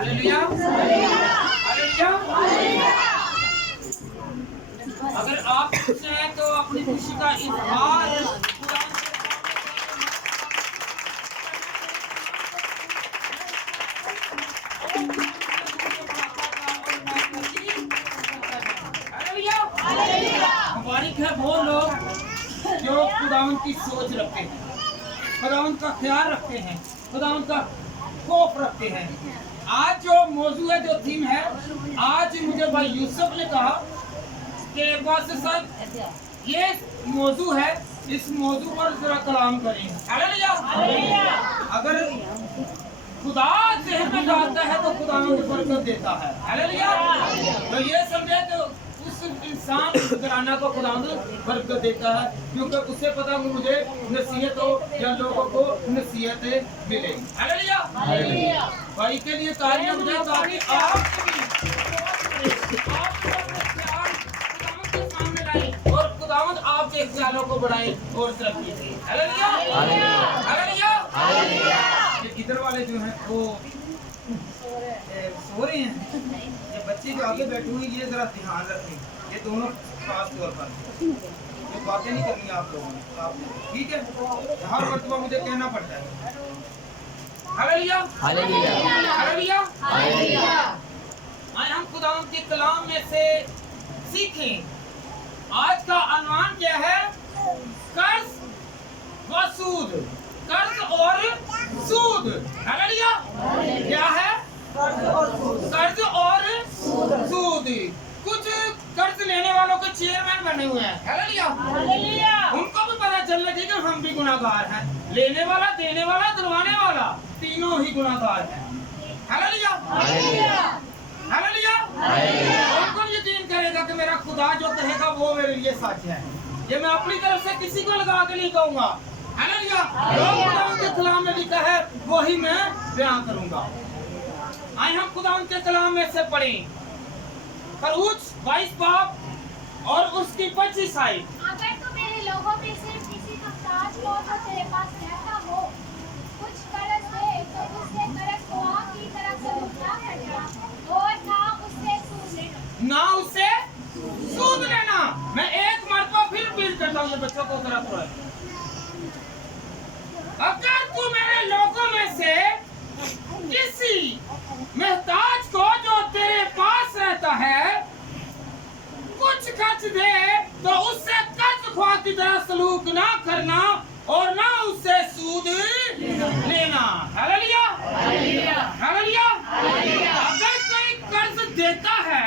Hallelujah, hallelujah. अगर आप खुश हैं तो अपनी खुशी का इजहार मुबारक है वो लोग जो खुदावंद की सोच रखते हैं, खुदावंद का ख्याल रखते हैं, खुदावंद का खौफ रखते हैं। आज जो मौजू है, जो थीम है, आज मुझे भाई यूसुफ ने कहा कि बस सर ये मौजू है, इस मौजू पर जरा कलाम करें। हालेलुया। अगर खुदा ज़हन में डालता है तो खुदा हमें बरकत देता है। हालेलुया। तो ये समझे तो उस इंसान घराना को खुदा बरकत देता है, क्योंकि उससे पता कि मुझे नसीहत हो या लोगों को नसीहत मिले। हालेलुया। भाई के लिए तालियां बजाएं ताकि और खुदावंद आपके ख्यालों को बढ़ाए और तरक्की दे। Hallelujah, hallelujah, hallelujah. ये इधर वाले जो हैं वो सो रहे हैं, ये बच्चे जो आगे बैठे हुए ये जरा ध्यान रखें, ये दोनों खास तौर पर ये बातें नहीं करनी आप लोगों ने, आप ठीक है? हर मर्तबा मुझे कहना पड़ता है। Hallelujah, hallelujah, hallelujah, hallelujah. आए हम खुदावंद के कलाम में से सीखें। आज का अनुमान क्या है? कर्ज व सूद, कर्ज और सूद। हालेलुया। क्या है? कर्ज और सूद। कुछ कर्ज लेने वालों के चेयरमैन बने हुए हैं। हालेलुया। उनको भी पता चलना चाहिए कि हम भी गुनाहगार हैं। लेने वाला, देने वाला, दिलवाने वाला, तीनों ही गुनाहगार हैं। Hallelujah, hallelujah. कौन यकीन करेगा कि मेरा खुदा जो कहेगा वो मेरे लिए सच है? ये मैं अपनी तरफ से किसी को लगा के नहीं कहूंगा। हालेलुया। जो खुदा के कलाम में लिखा है वही मैं बयान करूंगा। आइए हम खुदा के कलाम में से पढ़ें। खरूज 22 बाब और उसकी 25 आयत। अगर तू मेरे लोगों में से किसी मुहताज को जो तेरे पास रहता हो कुछ कर्ज दे तो उससे कर्ज खुआ की तरह सलूक ना करना और ना उससे सूद लेना। ना उससे सूद लेना। मैं एक मरतबा फिर अपील करता हूँ, ये बच्चों को जरा थोड़ा। अगर तू मेरे लोगों में से किसी मुहताज को जो तेरे पास रहता है कुछ कर्ज दे तो उससे कर्ज ख्वाह की तरह सलूक ना करना और ना उससे सूद लेना। Hallelujah, hallelujah. अगर कोई कर्ज देता है,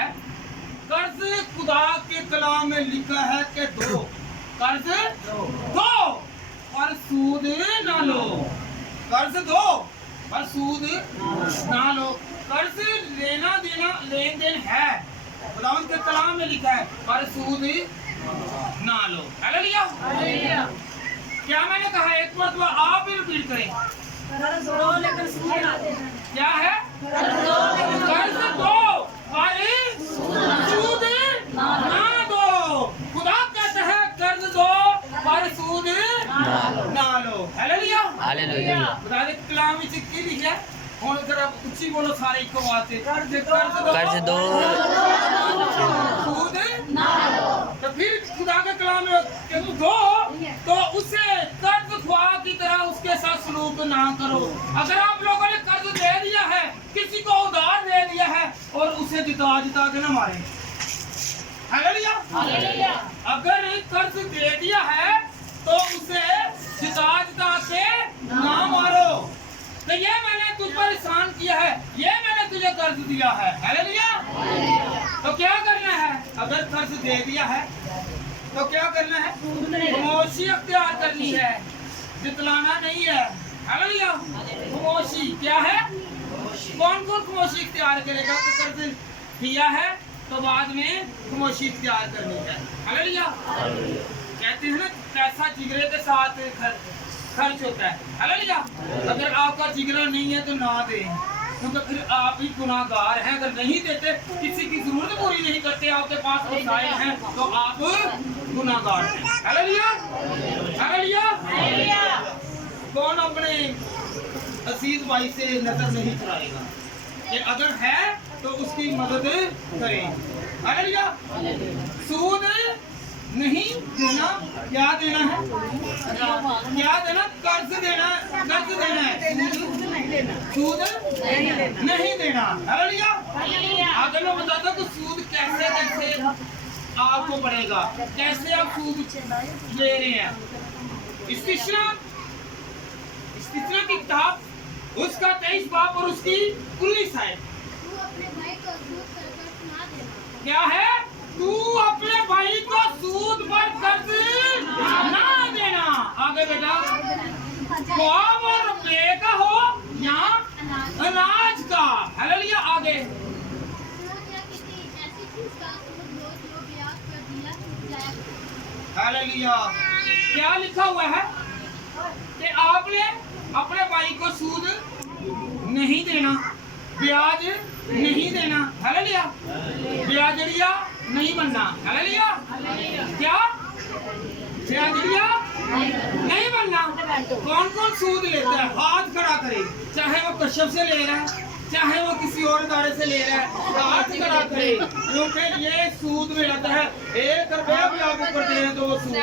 कर्ज खुदा के कलाम में लिखा है कि दो, कर्ज दो और सूद ना लो। कर्ज दो और सूद ना लो। कर्ज लेना देना लेन देन है, खुदावंद के कलाम में लिखा है, पर सूद ना लो। हालेलुया। क्या मैंने कहा? एक मरतबा आप भी रिपीट करें। क्या है? कर्ज दो और सूद ना दो। खुदा कहता है कर्ज दो और सूद ना लो। Hallelujah, hallelujah. खुदा के कलाम में की लिखा है, और जरा ऊंची बोलो सारे एक बात है। कर्ज दो सूद ना लो। तो फिर खुदा के कलाम में कि दो तो उसे कर्ज ख्वाह की तरह उसके साथ सलूक ना करो। अगर आप लोगों ने कर्ज दे दिया है, किसी को उधार दे दिया है और उसे जिता जिता के ना मारे। Hallelujah, hallelujah. अगर कर्ज दे दिया है तो उसे जिता जिता के ना मारो। तो ये मैंने तुझ पर एहसान किया है, ये मैंने तुझे कर्ज दिया है। हालेलुया। तो क्या करना है? अगर कर्ज दे दिया है तो क्या करना है? खामोशी अख्तियार करनी है, जितलाना नहीं है। हालेलुया। खामोशी क्या है? कौन कौन खामोशी इख्तियार करेगा? तो कर्ज दिया है तो बाद में खामोशी इख्तियार करनी है। हालेलुया। कहते हैं ना पैसा जिगरे के साथ खर्च होता है। हालेलुया। अगर आपका जिगरा नहीं है तो ना दें, क्योंकि फिर आप ही गुनाहगार हैं। अगर नहीं देते, किसी की जरूरत पूरी नहीं करते, आपके पास वसाइल हैं, तो आप गुनाहगार हैं। Hallelujah, hallelujah. कौन अपने असीज भाई से नजर नहीं चुराएगा? कि अगर है तो उसकी मदद करें। हालेलुया। सूद नहीं देना, क्या देना है? क्या देना? कर्ज देना, कर्ज देना है। सूद नहीं देना। हालेलुया। अगर मैं बताता हूँ कि सूद कैसे कैसे आपको पड़ेगा, कैसे आप सूद ले रहे हैं। इस्तिस्ना की किताब उसका 23 बाब और उसकी 19 आयत क्या है? तू अपने भाई को सूद पर कर्ज ना देना। आगे बेटा, ख्वाब और रुपये का हो या अनाज का। हालेलुया। आगे हालेलुया। क्या लिखा हुआ है कि आपने अपने भाई को सूद नहीं देना, ब्याज नहीं देना। हालेलुया। ब्याजरिया नहीं बनना। हालेलुया। क्या? ब्याजरिया नहीं बनना। कौन कौन सूद लेता है? हाथ खड़ा करे, चाहे वो कश्यप से ले रहा है, चाहे वो किसी और इदारे से ले रहा है, हाथ खड़ा करे, क्योंकि ये सूद में रहता है। 1 रुपया भी आप ऊपर दे हैं तो वो सूद में।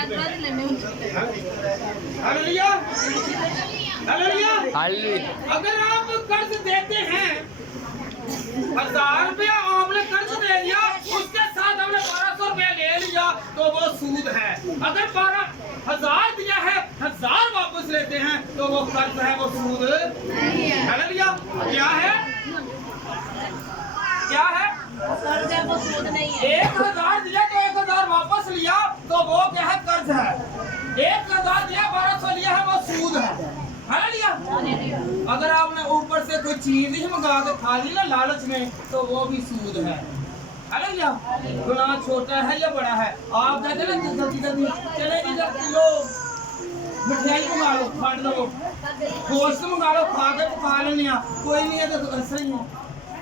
हालेलुया। हालेलुया। अगर आप कर्ज देते हैं, 1000 रुपया आपने कर्ज दे दिया, उसके साथ हमने 1200 रुपया ले लिया तो वो सूद है। अगर 12,000 दिया है, 1000 वापस लेते हैं तो वो कर्ज है, वो सूद नहीं है। हालेलुया। क्या है? क्या है? कर्ज है, वो सूद नहीं है। 1000 दिया तो 1000 वापस लिया तो वो क्या है? कर्ज है। 1000 दिया, 1200 लिया है, वो सूद है। हालेलुया। अगर आपने ऊपर से कोई चीज ही मंगा के खा ली ना लालच में तो वो भी सूद है। हालेलुया। गुनाह छोटा है या बड़ा है? आप कहते हैं ना जल्दी जल्दी चलेगी, जब किलो मिठाई मंगा लो, खंड लो, गोश्त मंगा लो, खा के पका लेने, कोई नहीं है तो ऐसा ही है।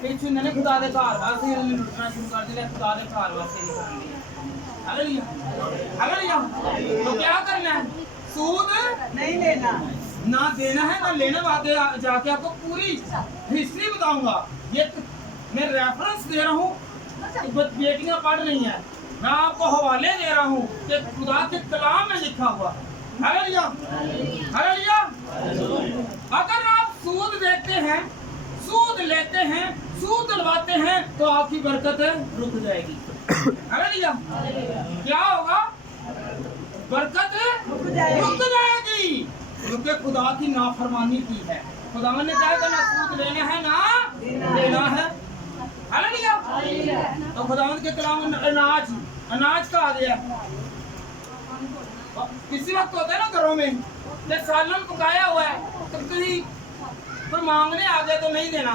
फिर ने खुदा दे घर वास्ते लुटना शुरू कर दिया, खुदा दे घर वास्ते नहीं करनी। हालेलुया। हालेलुया। तो क्या करना है? सूद नहीं लेना, ना देना है ना लेना। आगे जाके आपको पूरी हिस्ट्री बताऊंगा। ये मैं रेफरेंस दे रहा हूँ, बेटियां पढ़ रही हैं, मैं आपको हवाले दे रहा हूँ कि खुदा के कलाम में लिखा हुआ। हालेलुया। हालेलुया। अगर आप सूद देते हैं, सूद लेते हैं, सूद दिलवाते हैं तो आपकी बरकत रुक जाएगी। हालेलुया। क्या होगा? बरकत रुक जाएगी, क्योंकि खुदा की नाफरमानी की है। खुदा ने कहा कि ना सूद लेना है ना देना है। हालेलुया। तो खुदावंद के कलाम अनाज का आ गया। किसी वक्त होता है ना घरों में जब सालन पकाया हुआ है तो कहीं पर मांगने आ गए तो नहीं देना,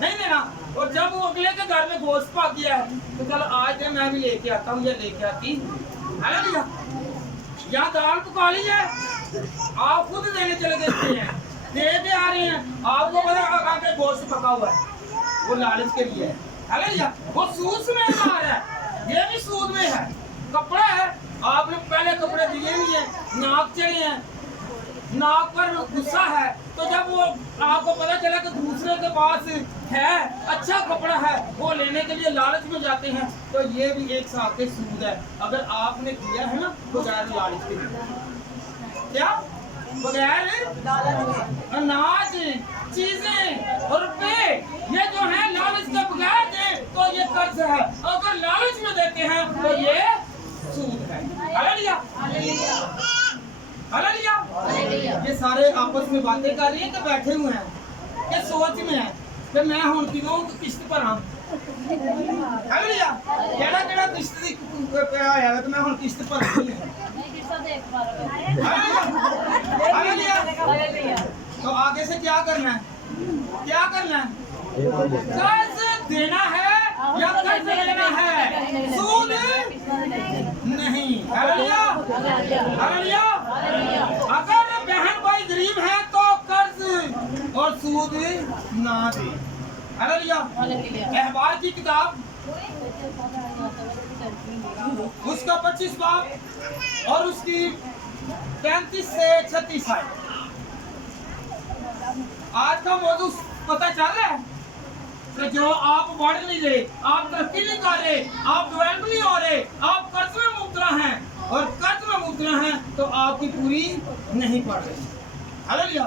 नहीं देना। और जब वो अगले के घर में गोश्त पक गया है तो चलो आज दे, मैं भी लेके आता हूँ या लेके आती। हालेलुया। यहाँ दाल पका ली है, आप खुद देने चले गए हैं, दे के आ रहे हैं, आपको पता आगे गोश्त पका हुआ है, वो लालच के लिए है। हालेलुया। वो सूद में आ रहा है, ये भी सूद में है। कपड़ा है, आपने पहले कपड़े दिए नहीं है, नाक चढ़े हैं, नाक पर गुस्सा है, तो जब वो आपको पता चला कि दूसरे के पास है, अच्छा कपड़ा है, वो लेने के लिए लालच में जाते हैं, तो ये भी एक साथ के सूद है। अगर आपने किया है ना बगैर लालच के, क्या बगैर अनाज, चीजें और रुपए, ये जो है लालच के बगैर दे तो ये कर्ज है। अगर लालच में देते हैं तो ये सूद है। हालेलुया। हालेलुया। ये सारे आपस में बातें कर रही हैं कि बैठे हुए हैं, ये सोच में है कि मैं हूं किनों किस्त पर हाँ। हालेलुया। केड़ा केड़ा किस्त दी पे आया है तो मैं हूं किस्त पर हालेलुया। तो आगे से क्या करना है? क्या करना है? कर्ज देना है या कर्ज लेना है? सूद नहीं। हालेलुया। हालेलुया। अगर बहन भाई गरीब है तो कर्ज और सूद ना दे। हालेलुया। अहबार की किताब उसका 25 बाब और उसकी 35 से 36 आयत। आज का मौजूद पता चल रहा है? कि जो आप बढ़ नहीं रहे, आप तरक्की नहीं कर रहे, आप डेवलप नहीं हो रहे, आप कर्ज में मुबतला हैं और कर्ज में मुबतला हैं तो आपकी पूरी नहीं पड़ रही। हालेलुया।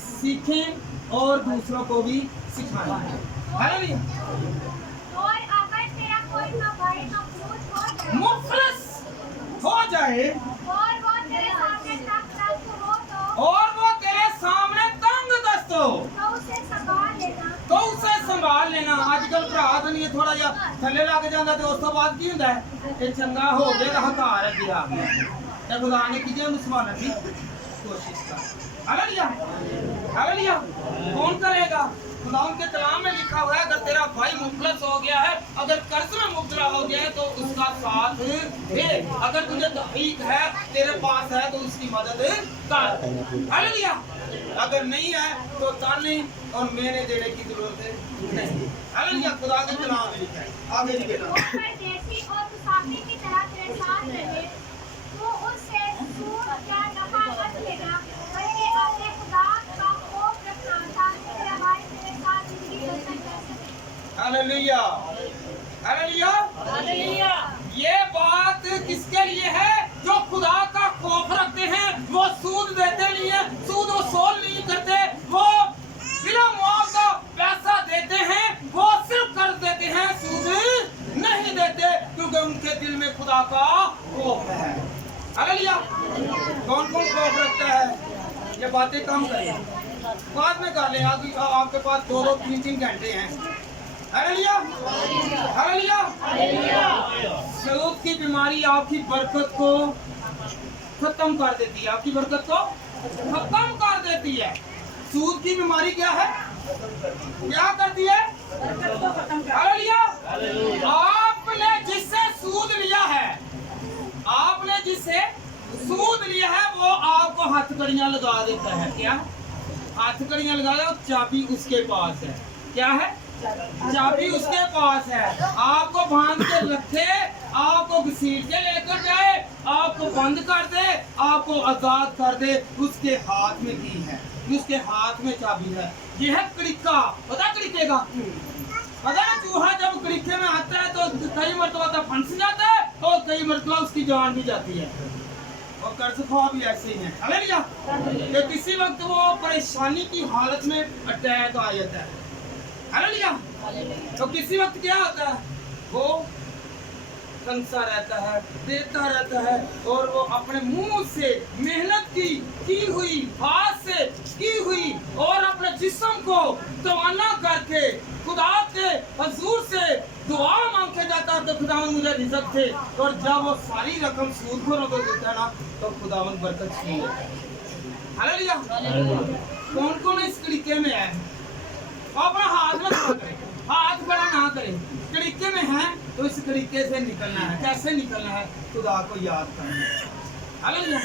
सीखें और दूसरों को भी सिखाएं। हालेलुया। और अगर तेरा कोई भाई मुफलिस हो जाए और वो तेरे सामने तंग हो और वो तेरे सामने तंग दस्त हो तो उसे संभाल लेना। तो उसे संभाल लेना। आजकल भरा दुनिया थोड़ा जा थले लग जाता तो उस तो बाद की हुंदा है कि चंगा हो गया हकार है गिरा गया ते खुदा ने कीजिए मुसलमान की कोशिश कर। हालेलुया। हालेलुया। कौन करेगा? खुदा के कलाम में लिखा हुआ है अगर तेरा भाई मुफलिस हो गया है, अगर कर्ज में मुबतला हो गया है तो उसका साथ दे। अगर तुझे तौफीक है, तेरे पास है तो उसकी मदद कर। हालेलुया। अगर नहीं है तो ताने और मैंने देने की जरूरत नहीं। हालेलुया। खुदा के कलाम में लिखा है। आगे जी बेटा। वो परदेसी और मुसाफिर की तरह तेरे साथ रहे, तो उससे सूद या नफा मत लेना, बल्कि अपने खुदा का खौफ रखना ताकि तेरा भाई तेरे साथ जिंदगी बसर कर सके। हालेलुया। हालेलुया। हालेलुया। ये बात किसके लिए है? जो खुदा का खौफ रखते हैं, वो सूद देते नहीं है, सूद वसूल नहीं करते, वो बिना मुआवजा पैसा देते हैं, वो सिर्फ कर्ज देते हैं, सूद नहीं देते क्योंकि उनके दिल में खुदा का खौफ है। हालेलुया। कौन कौन खौफ रखता है? ये बातें कम करें, बाद में कर लें। आपके पास 2-2, 3-3 घंटे हैं। हालेलुया। हालेलुया। सूद की बीमारी आपकी बरकत को खत्म कर देती है, आपकी बरकत को खत्म कर देती है। सूद की बीमारी क्या है? क्या करती है? हालेलुया। आपने जिससे सूद लिया है, आपने जिससे सूद लिया है वो आपको हथकड़ियां लगा देता है। क्या हथकड़ियां लगा दे? चाबी उसके पास है। क्या है? चाबी उसके पास है। आपको बांध के रखे, आपको घसीट के लेकर जाए, आपको बंद कर दे, आपको आजाद कर दे, उसके हाथ में की है, उसके हाथ में चाबी है। यह है कड़िका। पता कड़िके का? पता ना चूहा जब कड़िके में आता है तो कई मरतबा तो फंस जाता है और कई मरतबा उसकी जान भी जाती है। और कर्ज ख्वाह भी ऐसे ही है। हालेलुया। कि किसी वक्त वो परेशानी की हालत में अटैक आ जाता है। हालेलुया। तो किसी वक्त क्या होता है? वो कंसा रहता है, देता रहता है और वो अपने मुंह से मेहनत की हुई, हाथ से की हुई और अपने जिस्म को तवाना करके खुदा के हजूर से दुआ मांग के जाता है तो खुदावन मुझे रिज़्क़ दे। और जब वो सारी रकम सूदखोरों को देता है ना तो खुदावन बरकत छीन लेता है। हालेलुया। कौन कौन इस तरीके में है? अपना हाथ में ना करें, हाथ बड़ा ना करें। तरीके में है तो इस तरीके से निकलना है। कैसे निकलना है? खुदा को याद करना है। हालेलुया।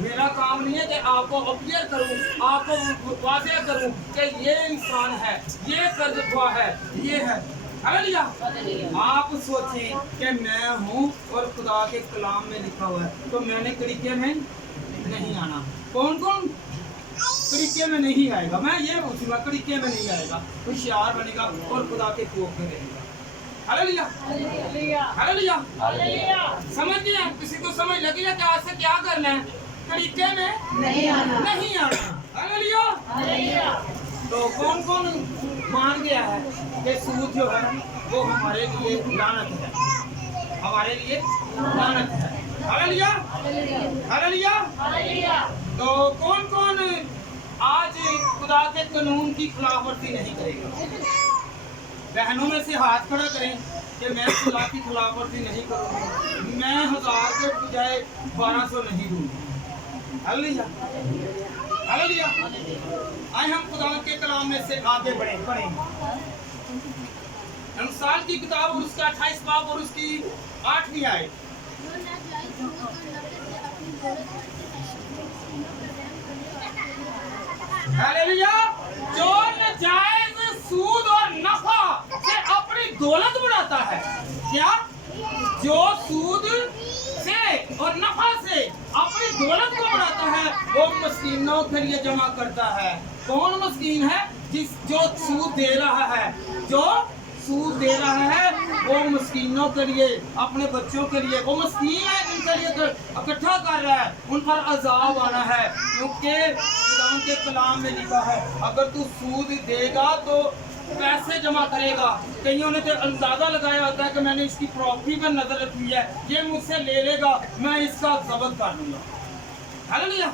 मेरा काम नहीं है कि आपको अपीयर करूं, आपको वादे करूं कि ये इंसान है, ये कर्ज ख्वाह है, ये है। हालेलुया। आप सोचें कि मैं हूँ और खुदा के कलाम में लिखा हुआ है तो मैंने तरीके में नहीं आना। कौन कौन तरीके में नहीं आएगा? मैं ये पूछूंगा, तरीके में नहीं आएगा, होशियार बनेगा और खुदा के खौफ में रहेगा। हालेलुया। हालेलुया। समझ गए? किसी को समझ लगी है कि आज से क्या करना है? तरीके में नहीं आना। नहीं आना। हालेलुया। तो कौन कौन मान गया है कि सूद जो है वो हमारे लिए लानत है, हमारे लिए लानत है? हालेलुया। हालेलुया। तो कौन कौन आज खुदा के कानून की खिलाफवर्जी नहीं करेगा? बहनों में से हाथ खड़ा करें कि मैं खुदा की खिलाफवर्जी नहीं करूँगी, मैं 1000 के बजाय 1200 नहीं दूंगी। हालेलुया। हालेलुया। आए हम खुदा के कलाम में से आगे पढ़ें। अमसाल की किताब और उसका 28 बाब और उसकी 8वीं आयत। हालेलुया। जो नाजायज सूद और नफा से अपनी दौलत बढ़ाता है। क्या? जो सूद से और नफा से अपनी दौलत को बढ़ाता है वो मस्कीनों के लिए जमा करता है। कौन मस्कीन है? जो सूद दे रहा है, जो सूद दे रहा है, वो मस्कीनों के लिए, अपने बच्चों के लिए, वो मस्कीन है जिनके लिए इकट्ठा कर रहा है, उन पर अजाब आना है। क्योंकि खुदा के कलाम में लिखा है, अगर तू सूद देगा तो पैसे जमा करेगा। कईयों ने तो अंदाजा लगाया होता है कि मैंने इसकी प्रॉपर्टी पर नजर रखी है, ये मुझसे ले लेगा, मैं इसका जब्त कर लूंगा। हालेलुया।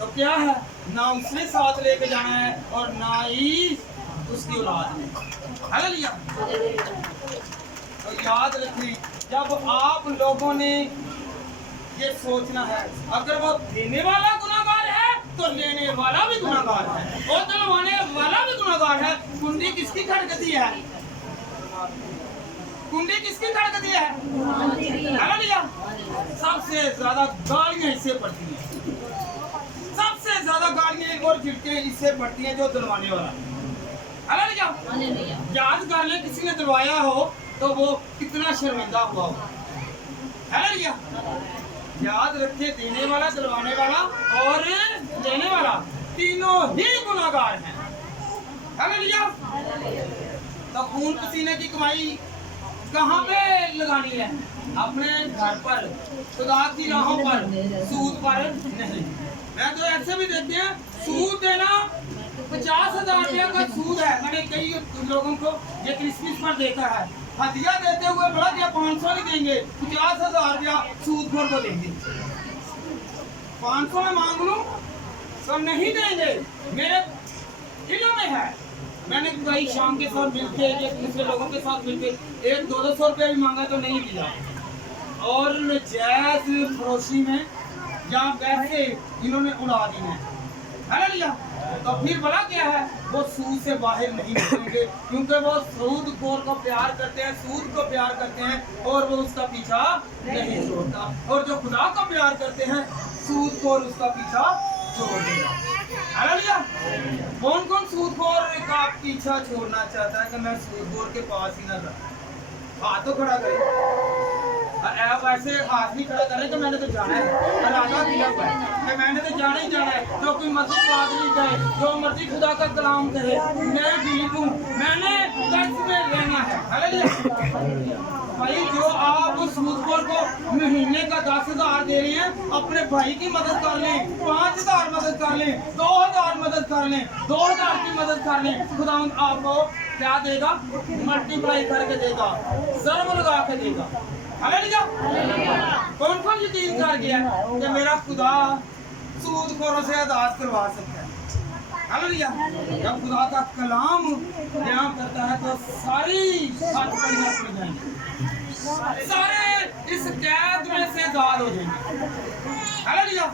तो क्या है, ना उसने साथ लेके जाना है और ना ही उसकी औलाद ने। हालेलुया। तो याद रखिए, जब आप लोगों ने ये सोचना है, अगर वो देने वाला गुनाहगार है तो लेने वाला भी गुनाहगार है, और दिलवाने वाला भी गुनाहगार है। कुंडी किसकी खड़कती है? कुंडी किसकी खड़कती है? हालेलुया। सबसे ज्यादा गालियां इससे पड़ती हैं, सबसे ज्यादा गालियां और झिड़कें इससे पड़ती हैं जो दिलवाने वाला। हालेलुया। याद कर ले, किसी ने दिलवाया हो तो वो कितना शर्मिंदा हुआ हो। हालेलुया। याद रखिए, देने वाला, दिलवाने वाला और लेने वाला तीनों ही गुनाहगार हैं। हालेलुया। तो खून पसीने की कमाई कहाँ पे लगानी है? अपने घर पर, खुदा की राहों पर, सूद पर नहीं। मैं तो ऐसे भी देखते हैं, सूद देना 50,000 रुपया का सूद है। मैंने कई लोगों को ये क्रिसमस पर देखा है, हदिया देते हुए बड़ा क्या 500 नहीं देंगे, 50,000 रुपया सूद खोर को देंगे। 500 में मांग लूं तो नहीं देंगे। मेरे दिलों में है, मैंने कई शाम के साथ मिलके, एक दूसरे लोगों के साथ मिलके 100-200 रुपया भी मांगा तो नहीं दिया। और जैस फरोशी में या पैसे इन्होंने उड़ा दी हैं। हालेलुया। तो फिर बड़ा क्या है, वो सूद से बाहर नहीं निकलेंगे, क्योंकि वो सूद खोर को प्यार करते हैं, सूद को प्यार करते हैं और वो उसका पीछा नहीं छोड़ता। और जो खुदा को प्यार करते हैं, सूद खोर उसका पीछा छोड़ देगा। हालेलुया। कौन कौन सूद खोर का पीछा छोड़ना चाहता है कि मैं सूद खोर के पास ही ना जाऊं? हाथ तो खड़ा करें। आप ऐसे हाथ नहीं खड़ा करें कि मैंने तो जाना है, अलागा दिया हुआ है कि मैंने तो जाना ही जाना है। जो कोई मर्जी पादरी कहे, जो मर्जी खुदा का कलाम कहे, मैं ठीक हूँ, मैंने दर्द में लेना है। हालेलुया। भाई, जो आप सूदखोर को महीने का 10,000 दे रहे हैं, अपने भाई की मदद कर लें, 5,000 मदद कर लें, 2,000 मदद कर लें, 2,000 की मदद कर लें, खुदा आपको क्या देगा? मल्टीप्लाई करके देगा, ज़रब लगा के देगा। हालेलुया। कौन कौन यकीन कर गया कि मेरा खुदा सूदखोरों से आजाद करवा सकता है? हालेलुया। जब खुदा का कलाम बयान करता है तो सारी हथकड़ियां खुल जाएंगी, सारे इस कैद में से आजाद हो जाएंगे। हालेलुया।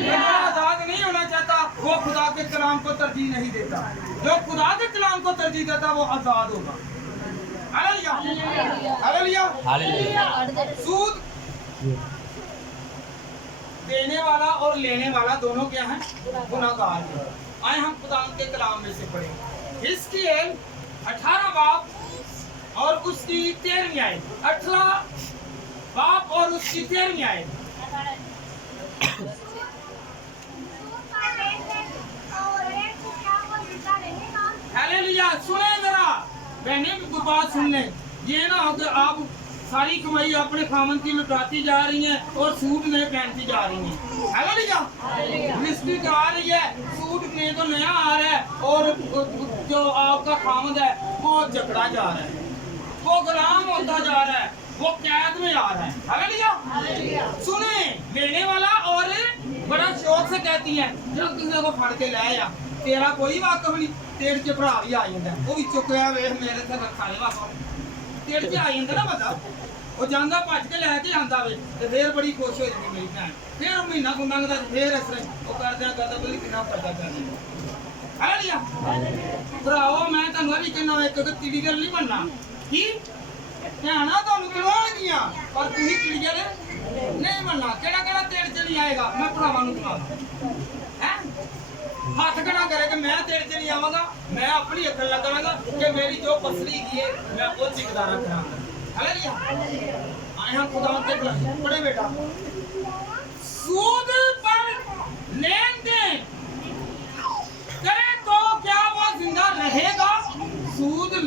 जो आजाद नहीं होना चाहता वो खुदा के कलाम को तरजीह नहीं देता, जो खुदा के कलाम को तरजीह देता वो आजाद होगा। हालेलुया। हालेलुया। हालेलुया। सूद देने वाला और लेने वाला दोनों क्या हैं? गुनाहगार हैं। आए हम खुदा के कलाम में से पढ़ें, हिजकिय्याह 18 बाब और उसकी 13वीं आयत, 18 बाब और उसकी 13वीं आयत। हालेलुया। सुने जरा बहने, बात सुन लें। ये ना हो कि आप सारी कमाई अपने खामन की लुटाती जा रही हैं और सूट नए पहनती जा रही हैं। हालेलुया। मिस्त्री आ रही है, सूट में तो नया आ रहा है और जो आपका खामद है वो झगड़ा जा रहा है, वो गुलाम होता जा रहा है, वो कैद में आ रहा है। हालेलुया। सुने, लेने वाला और बड़ा शौक से कहती है, जब किसी को फड़ के लाया तेरा कोई वाकफ नहीं, तेरे च भरा भी आ जाता है, वो भी चुकया वे मेरे से सारे वाकफ तेरे च आ जाता ना बंदा, वो जाता भज के लैके आता वे, तो फिर बड़ी खुश हो जाती मेरी भैन, फिर महीना को मंगता फिर इस तरह वो करदा बोली कितना पता कर। हालेलुया। भराओ, मैं तुहानू भी कहना, एक चिड़ी गल नहीं बनना की कहना तुहानू करवाणगियां पर तुसीं चिड़ी गल नहीं बनना। केड़ा केड़ा तेरे च नहीं आएगा, मैं भरावां नू सुना है, हाथ खड़ा करे कि मैं तेरे च नहीं आवांगा, मैं अपनी अकल लगांगा कि मेरी जो पसली की है मैं वो जिगदारा करांगा। हालेलुया। आए हम खुदा के बड़े बेटा, सूद पर लेन देन करे तो क्या वो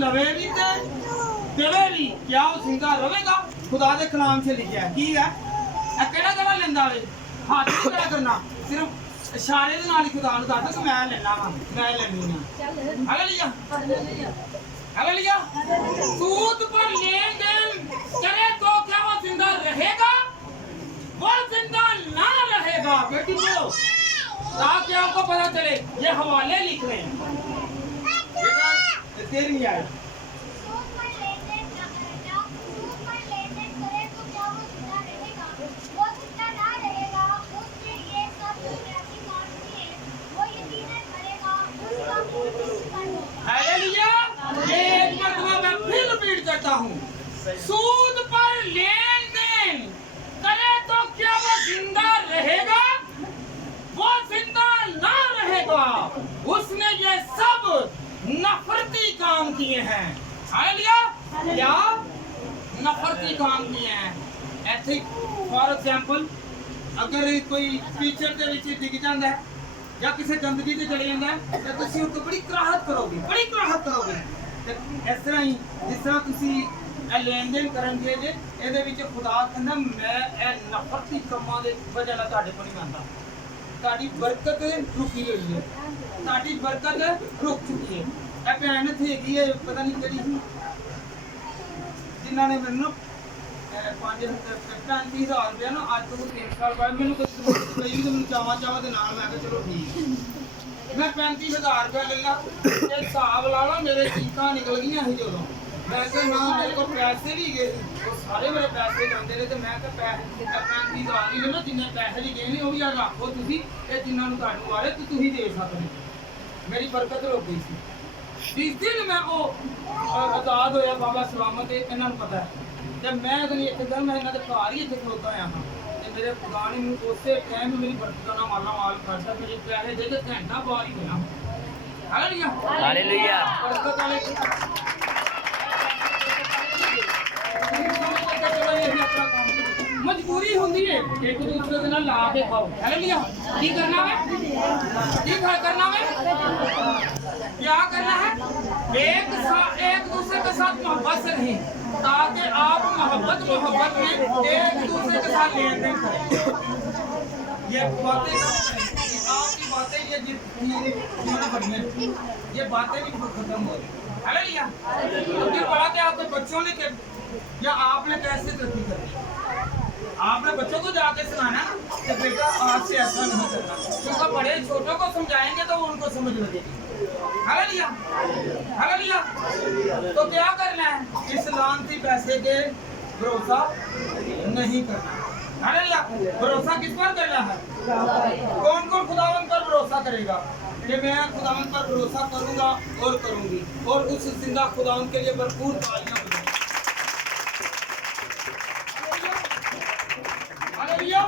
लवे भी ते देवे भी, क्या वो जिंदा रहेगा? खुदा के कलाम से लिखा है। की है केड़ा केड़ा लेंदा वे, हाथ नहीं खड़ा करना, सिर्फ इशारे दे नाल ही खुदा नूं दस कि मैं लेना वा, मैं लेनी हां। Hallelujah, hallelujah. सूद पर लेन देन करे तो क्या वो जिंदा रहेगा? वो जिंदा ना रहेगा। बेटी को ताकि आपको पता चले, ये हवाले लिख रहे हैं बेटा, तेरी है। सूद पर लेन-देन करे तो क्या वो जिंदा रहेगा? वो जिंदा ना रहेगा। उसने ये सब जो ऐसी काम किए, वो यकीनन मरेगा। उसका मुंह नहीं बंद होगा। हालेलुया। ये एक मरतबा मैं फिर रिपीट करता हूँ, सूद पर लेन देन करे तो क्या वो जिंदा रहेगा? वो जिंदा ना रहेगा। उसने ये सब नफरती काम किए हैं। हालेलुया। क्या नफरती काम किए हैं? ऐसे फॉर एग्जांपल अगर कोई टीचर के विच डिग जाता है या किसी गंदगी से चले जाता है तो तुसी उसको बड़ी कराहत करोगे, बड़ी कराहत करोगे। ते इस तरह ही जिस तरह तुसी लेन देन करनगे जे ਇਹਦੇ ਵਿੱਚ खुदा कहंदा मैं ए नफरती ਕੰਮਾਂ ਦੇ ਵਜ੍ਹਾ ਨਾਲ ਤੁਹਾਡੇ ਕੋਲ ਨਹੀਂ ਆਂਦਾ। ਤੁਹਾਡੀ ਬਰਕਤ ਰੁਕੀ ਹੋਈ ਹੈ, ਤੁਹਾਡੀ ਬਰਕਤ ਰੁਕ ਚੁੱਕੀ ਹੈ। ਇਹ ਭੈਣ ਇੱਥੇ ਹੈਗੀ ਹੈ, ਪਤਾ ਨਹੀਂ ਕਿਹੜੀ ਸੀ, ਜਿਨ੍ਹਾਂ ਨੇ ਮੈਨੂੰ 35,000 ਰੁਪਇਆ ਨਾ ਅੱਜ ਤੋਂ 3 ਸਾਲ ਬਾਅਦ ਮੈਨੂੰ ਕੋਈ ਮੈਨੂੰ ਚਾਵਾਂ ਦੇ ਨਾਲ ਮੈਂ ਕਿਹਾ ਚਲੋ ਠੀਕ मैं 35,000 रुपया ले ला, हिसाब ला लो मेरे चीखा निकल गई ही जो वैसे ना मेरे को पैसे भी गए, वो सारे मेरे पैसे जाते रहे, तो मैं 35,000 ही लेना, जिन्ने पैसे भी गए नहीं वो भी रखो तुसी, जिन्होंने तुहानू आ रहे तुसी दे सकते। मेरी बरकत रुक गई थी। जिस दिन मैं वो आजाद होया बाबा सलामत, इन्होंने पता है जब मैं एक दिन मैं इन्होंने घर ही इतने खलोता आया हाँ, मेरे खुदा ने उसे टाइम मेरी बरकत का माला माल करता, मेरे पैसे दे के घंटा बाहर ही गया। Hallelujah, hallelujah. बरकत वाले मजबूरी होती है एक दूसरे के नाल ला के खाओ। हालेलुया। की करना है, की करना है, क्या करना है? एक दूसरे के साथ मोहब्बत से नहीं, ताकि आप मोहब्बत में एक दूसरे के साथ लेन देन करें। ये बातें आपकी बातें ये जितनी बढ़िया, ये बातें भी खत्म हो रही। हालेलुया। फिर बढ़ाते आपके बच्चों ने या आपने कैसे तरक्की करनी, आपने बच्चों को जाके सुनाना कि बेटा आज से ऐसा नहीं करना, क्योंकि बड़े छोटों को समझाएंगे तो उनको समझ लगेगी। Hallelujah, hallelujah. तो क्या करना है? इस लानती पैसे के भरोसा नहीं करना। हालेलुया। भरोसा किस पर करना है? कौन कौन खुदावंद पर भरोसा करेगा? कि मैं खुदावंद पर भरोसा करूंगा और करूंगी, और उस जिंदा खुदावंद के लिए भरपूर तालियां बजाएं। Hallelujah,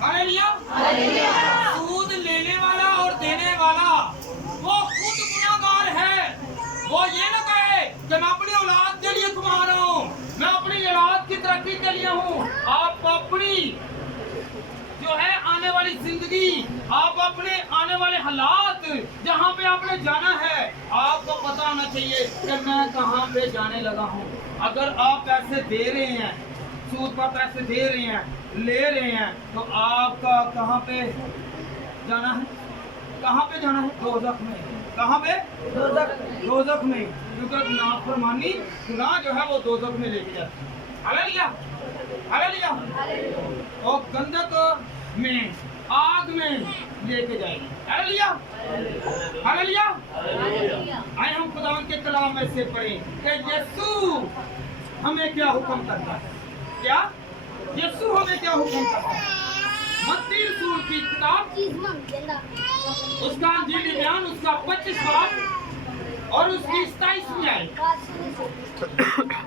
hallelujah, hallelujah. सूद लेने वाला और देने वाला वो खुद गुनाहगार है। वो ये ना कहे कि मैं अपनी औलाद के लिए कमा रहा हूँ, मैं अपनी औलाद की तरक्की के लिए हूँ। आप अपनी जो है आने वाली जिंदगी, आप अपने आने वाले हालात जहाँ पे आपने जाना है, आपको पता होना चाहिए कि मैं कहाँ पे जाने लगा हूँ। अगर आप पैसे दे रहे हैं, सूद पर पैसे दे रहे हैं, ले रहे हैं, तो आपका कहाँ पे जाना है? कहाँ पे जाना है? दोज़ख में। कहाँ पे? दोज़ख में। क्योंकि नाफरमानी गुनाह जो है वो दोज़ख में लेके जाती है। Hallelujah, hallelujah. और गंधक में, आग में लेके जाएगी। Hallelujah, hallelujah. आए हम खुदावंद के कलाम में से पढ़ें कि यीशु हमें क्या हुक्म करता है। क्या यीशु हमें क्या हुक्म करता है? मत्ती रसूल की किताब उसका अंजील बयान उसका 25 बाब और उसकी 27वीं आयत।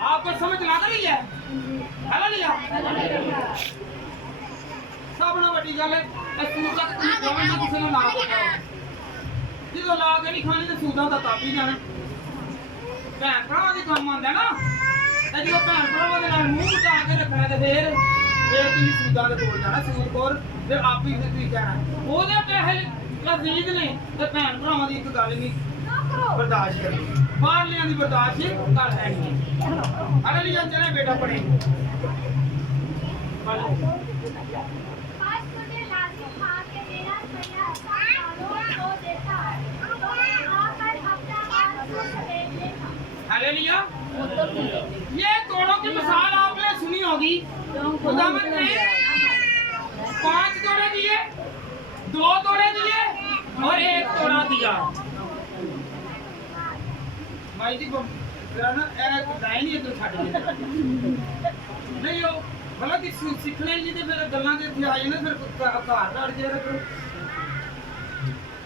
आपको समझ लग रही है? हालेलुया। सब ना बड़ी गल है सूदा ना किसी ने ला के जो ला के नहीं खानी तो सूदा का तापी जाना भैन भरावां दे काम आंदा ना, ते जो भैन भरावां दे नाल मुंह ला के रखना ते फिर तुसीं सूदा दे कोल जाना, सूदखोर फिर आप ही तुसीं कहना ओहदे पैसे लजीज ने ते भैन भरावां दी इक गल नहीं। बर्दाश्त करनी बाहर लिया दी बर्दाश्त ही कर लेनी अरे लिया चले बेटा पढ़े आज तुझे लाजिम था कि मेरा सैया तो देता तो मैं आकर अपना हाथ समेट लेता। हालेलुया। ये तोड़ों की मिसाल आपने सुनी होगी। खुदावंद ने 5 तोड़े दिए, 2 तोड़े दिए और 1 तोड़ा दिया। भाई जी जरा ना लाइन ही तो छੱਡ के नहीं हो भला कि सीखने जी ते फिर गल्लां ते इत्थे आ जाने फिर घर लड़ जाया करो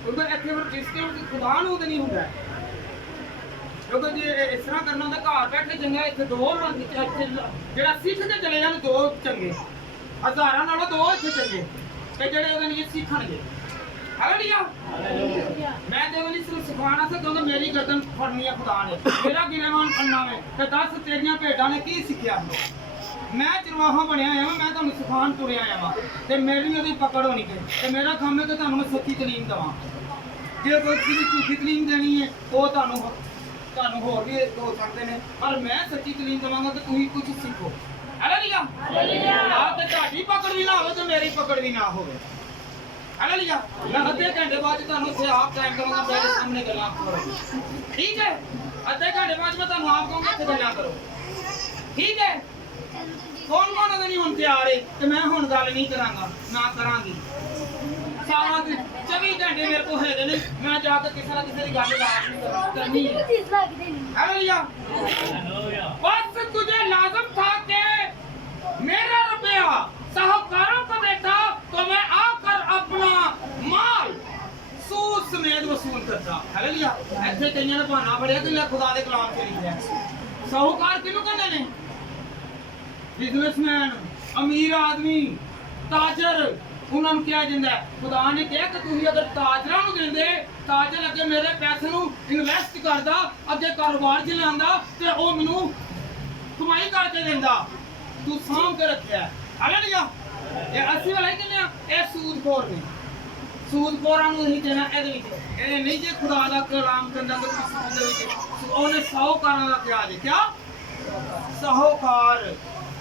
उधर ਇੱਥੇ ਫਿਰ ਜਿਸ ਤੇ ਖੁਦਾ ਨੂੰ ਤੇ ਨਹੀਂ ਹੁੰਦਾ ਕਿਉਂਕਿ ਜੇ ਇਸ ਤਰ੍ਹਾਂ ਕਰਨਾ ਹੁੰਦਾ ਘਰ ਬੈਠੇ ਚੰਗਾ ਇੱਥੇ 2 ਜਿਹੜਾ ਸਿੱਖ ਕੇ ਚਲੇ ਜਾਣ 2 ਚੰਗੇ ਹਜ਼ਾਰਾਂ ਨਾਲੋਂ 2 ਇੱਥੇ ਚੰਗੇ ਤੇ ਜਿਹੜੇ ਉਹਦੇ ਲਈ ਸਿੱਖਣਗੇ ਹਾਲੇਲੂਇਆ मैं तेरे लिए सिर्फ सिखाना था क्योंकि मेरी गर्दन फड़नी है खुदा ने मेरा गिरेवान फड़ना है ते 10 तेरियां भेड़ां ने की सीखिया मैं चरवाहा बनया आया मैं तुहानू सिखान तुरिया आया वा ते मेरी ओदी पकड़ होनी है ते मेरा काम है कि तुहानू मैं सच्ची तलीम देवां जे कोई किसी झूठी तलीम देनी है वो तुहानू होर भी हो सकते हैं पर मैं सच्ची तलीम देवांगा तो तुसीं कुछ सीखो हालेलुया हालेलुया ते तुहाडी पकड़ भी ना होवे ते मेरी पकड़ भी ना होवे हालेलुया मैं आधे घंटे बाद तुहानू से आप टाइम दूंगा मेरे सामने गल्लां करो ठीक है आधे घंटे बाद मैं तुहानू आप कहूंगा इत्थे गल्लां करो ठीक है कौन अगर नहीं हुण तैयार है ते मैं हुण गल नहीं करांगा ना करांगी सारा दिन 24 घंटे मेरे को है ने मैं जाकर किसी ना किसी की गल करनी है हालेलुया बस तुझे लाजम था कि मेरा रुपया साहूकारों को देता तो मैं आकर अपना माल सूद समेत वसूल करता हालेलुया ऐसे कईयां ने बहाना फड़िया कि मैं खुदा दे कलाम च लिखिया साहूकार किहनूं कहंदे ने बिजनेसमैन अमीर आदमी ताजर उन्होंने क्या जिंदा खुदा ने कहा कि तुम अगर ताजरां नूं देंदे ताजर अगे मेरे पैसे नूं इन्वेस्ट करदा अगे कारोबार च लिआंदा ते ओ मैनूं कमाई करके देंदा तू साम के रखिया हालेलुया ये असली वाला किन्ने ए सूदखोर ने सूदखोरां नूं नहीं देना ਇਹਦੇ ਵਿੱਚ ਇਹ ਨਹੀਂ ਜੇ ਖੁਦਾ ਦਾ ਕਲਾਮ ਕਰਦਾ ਤਾਂ ਕਿਸ ਦੇ ਵਿੱਚ ਉਹਨੇ ਸਾਹੂਕਾਰਾਂ ਦਾ ਕਿਹਾ ਜੇ ਕਿਆ ਸਾਹੂਕਾਰ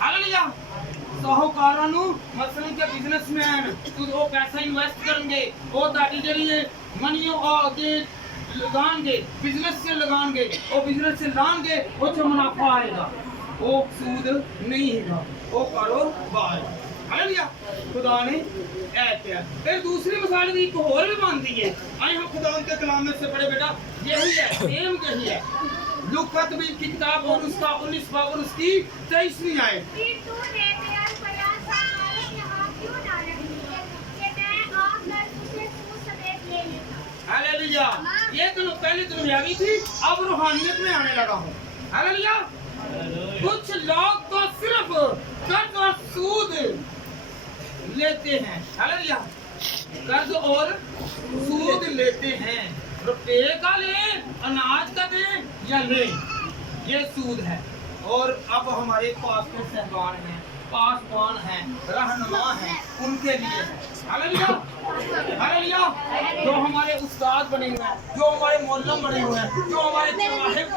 ਹਾਲੇਲੂਇਆ ਸਾਹੂਕਾਰਾਂ ਨੂੰ ਮਸਲਨ ਕੇ ਬਿਜ਼ਨਸਮੈਨ ਉਹ ਪੈਸਾ ਇਨਵੈਸਟ ਕਰਨਗੇ ਉਹ ਤੁਹਾਡੀ ਜਿਹੜੀ ਹੈ ਮਨੀ ਉਹ ਅੱਗੇ लगाएंगे बिजनेस से लगाएंगे और बिजनेस से लाएंगे वो जो मुनाफा आएगा वो सूद नहीं है वो कारोबार हालेलुया खुदा ने ऐ किया फिर दूसरी मिसाल भी एक और भी मानती है आई हम खुदा के कलाम में से पढ़े बेटा यही है सेम यही है लुकत भी की किताब और उसका 19 बाब और उसकी 23वीं आयत फिर तूने मेरा प्रयास मालूम यहाँ क्यों ना रखी कि मैं आकर तुझे सूद समेत ले लेता हालेलुया ये तो पहले दुनियावी थी अब रूहानियत में आने लगा हूँ हालेलुया कुछ लोग तो सिर्फ कर्ज और सूद लेते हैं हालेलुया कर्ज और सूद लेते हैं रुपए का ले अनाज का दे या ले ये सूद है और अब हमारे पास के साहबान हैं पासवान हैं रहनुमा हैं उनके लिए है हालेलुया हालेलुया जो हमारे उस्ताद बने हुए हैं जो हमारे मौलम बने हुए हैं जो हमारे चराहिब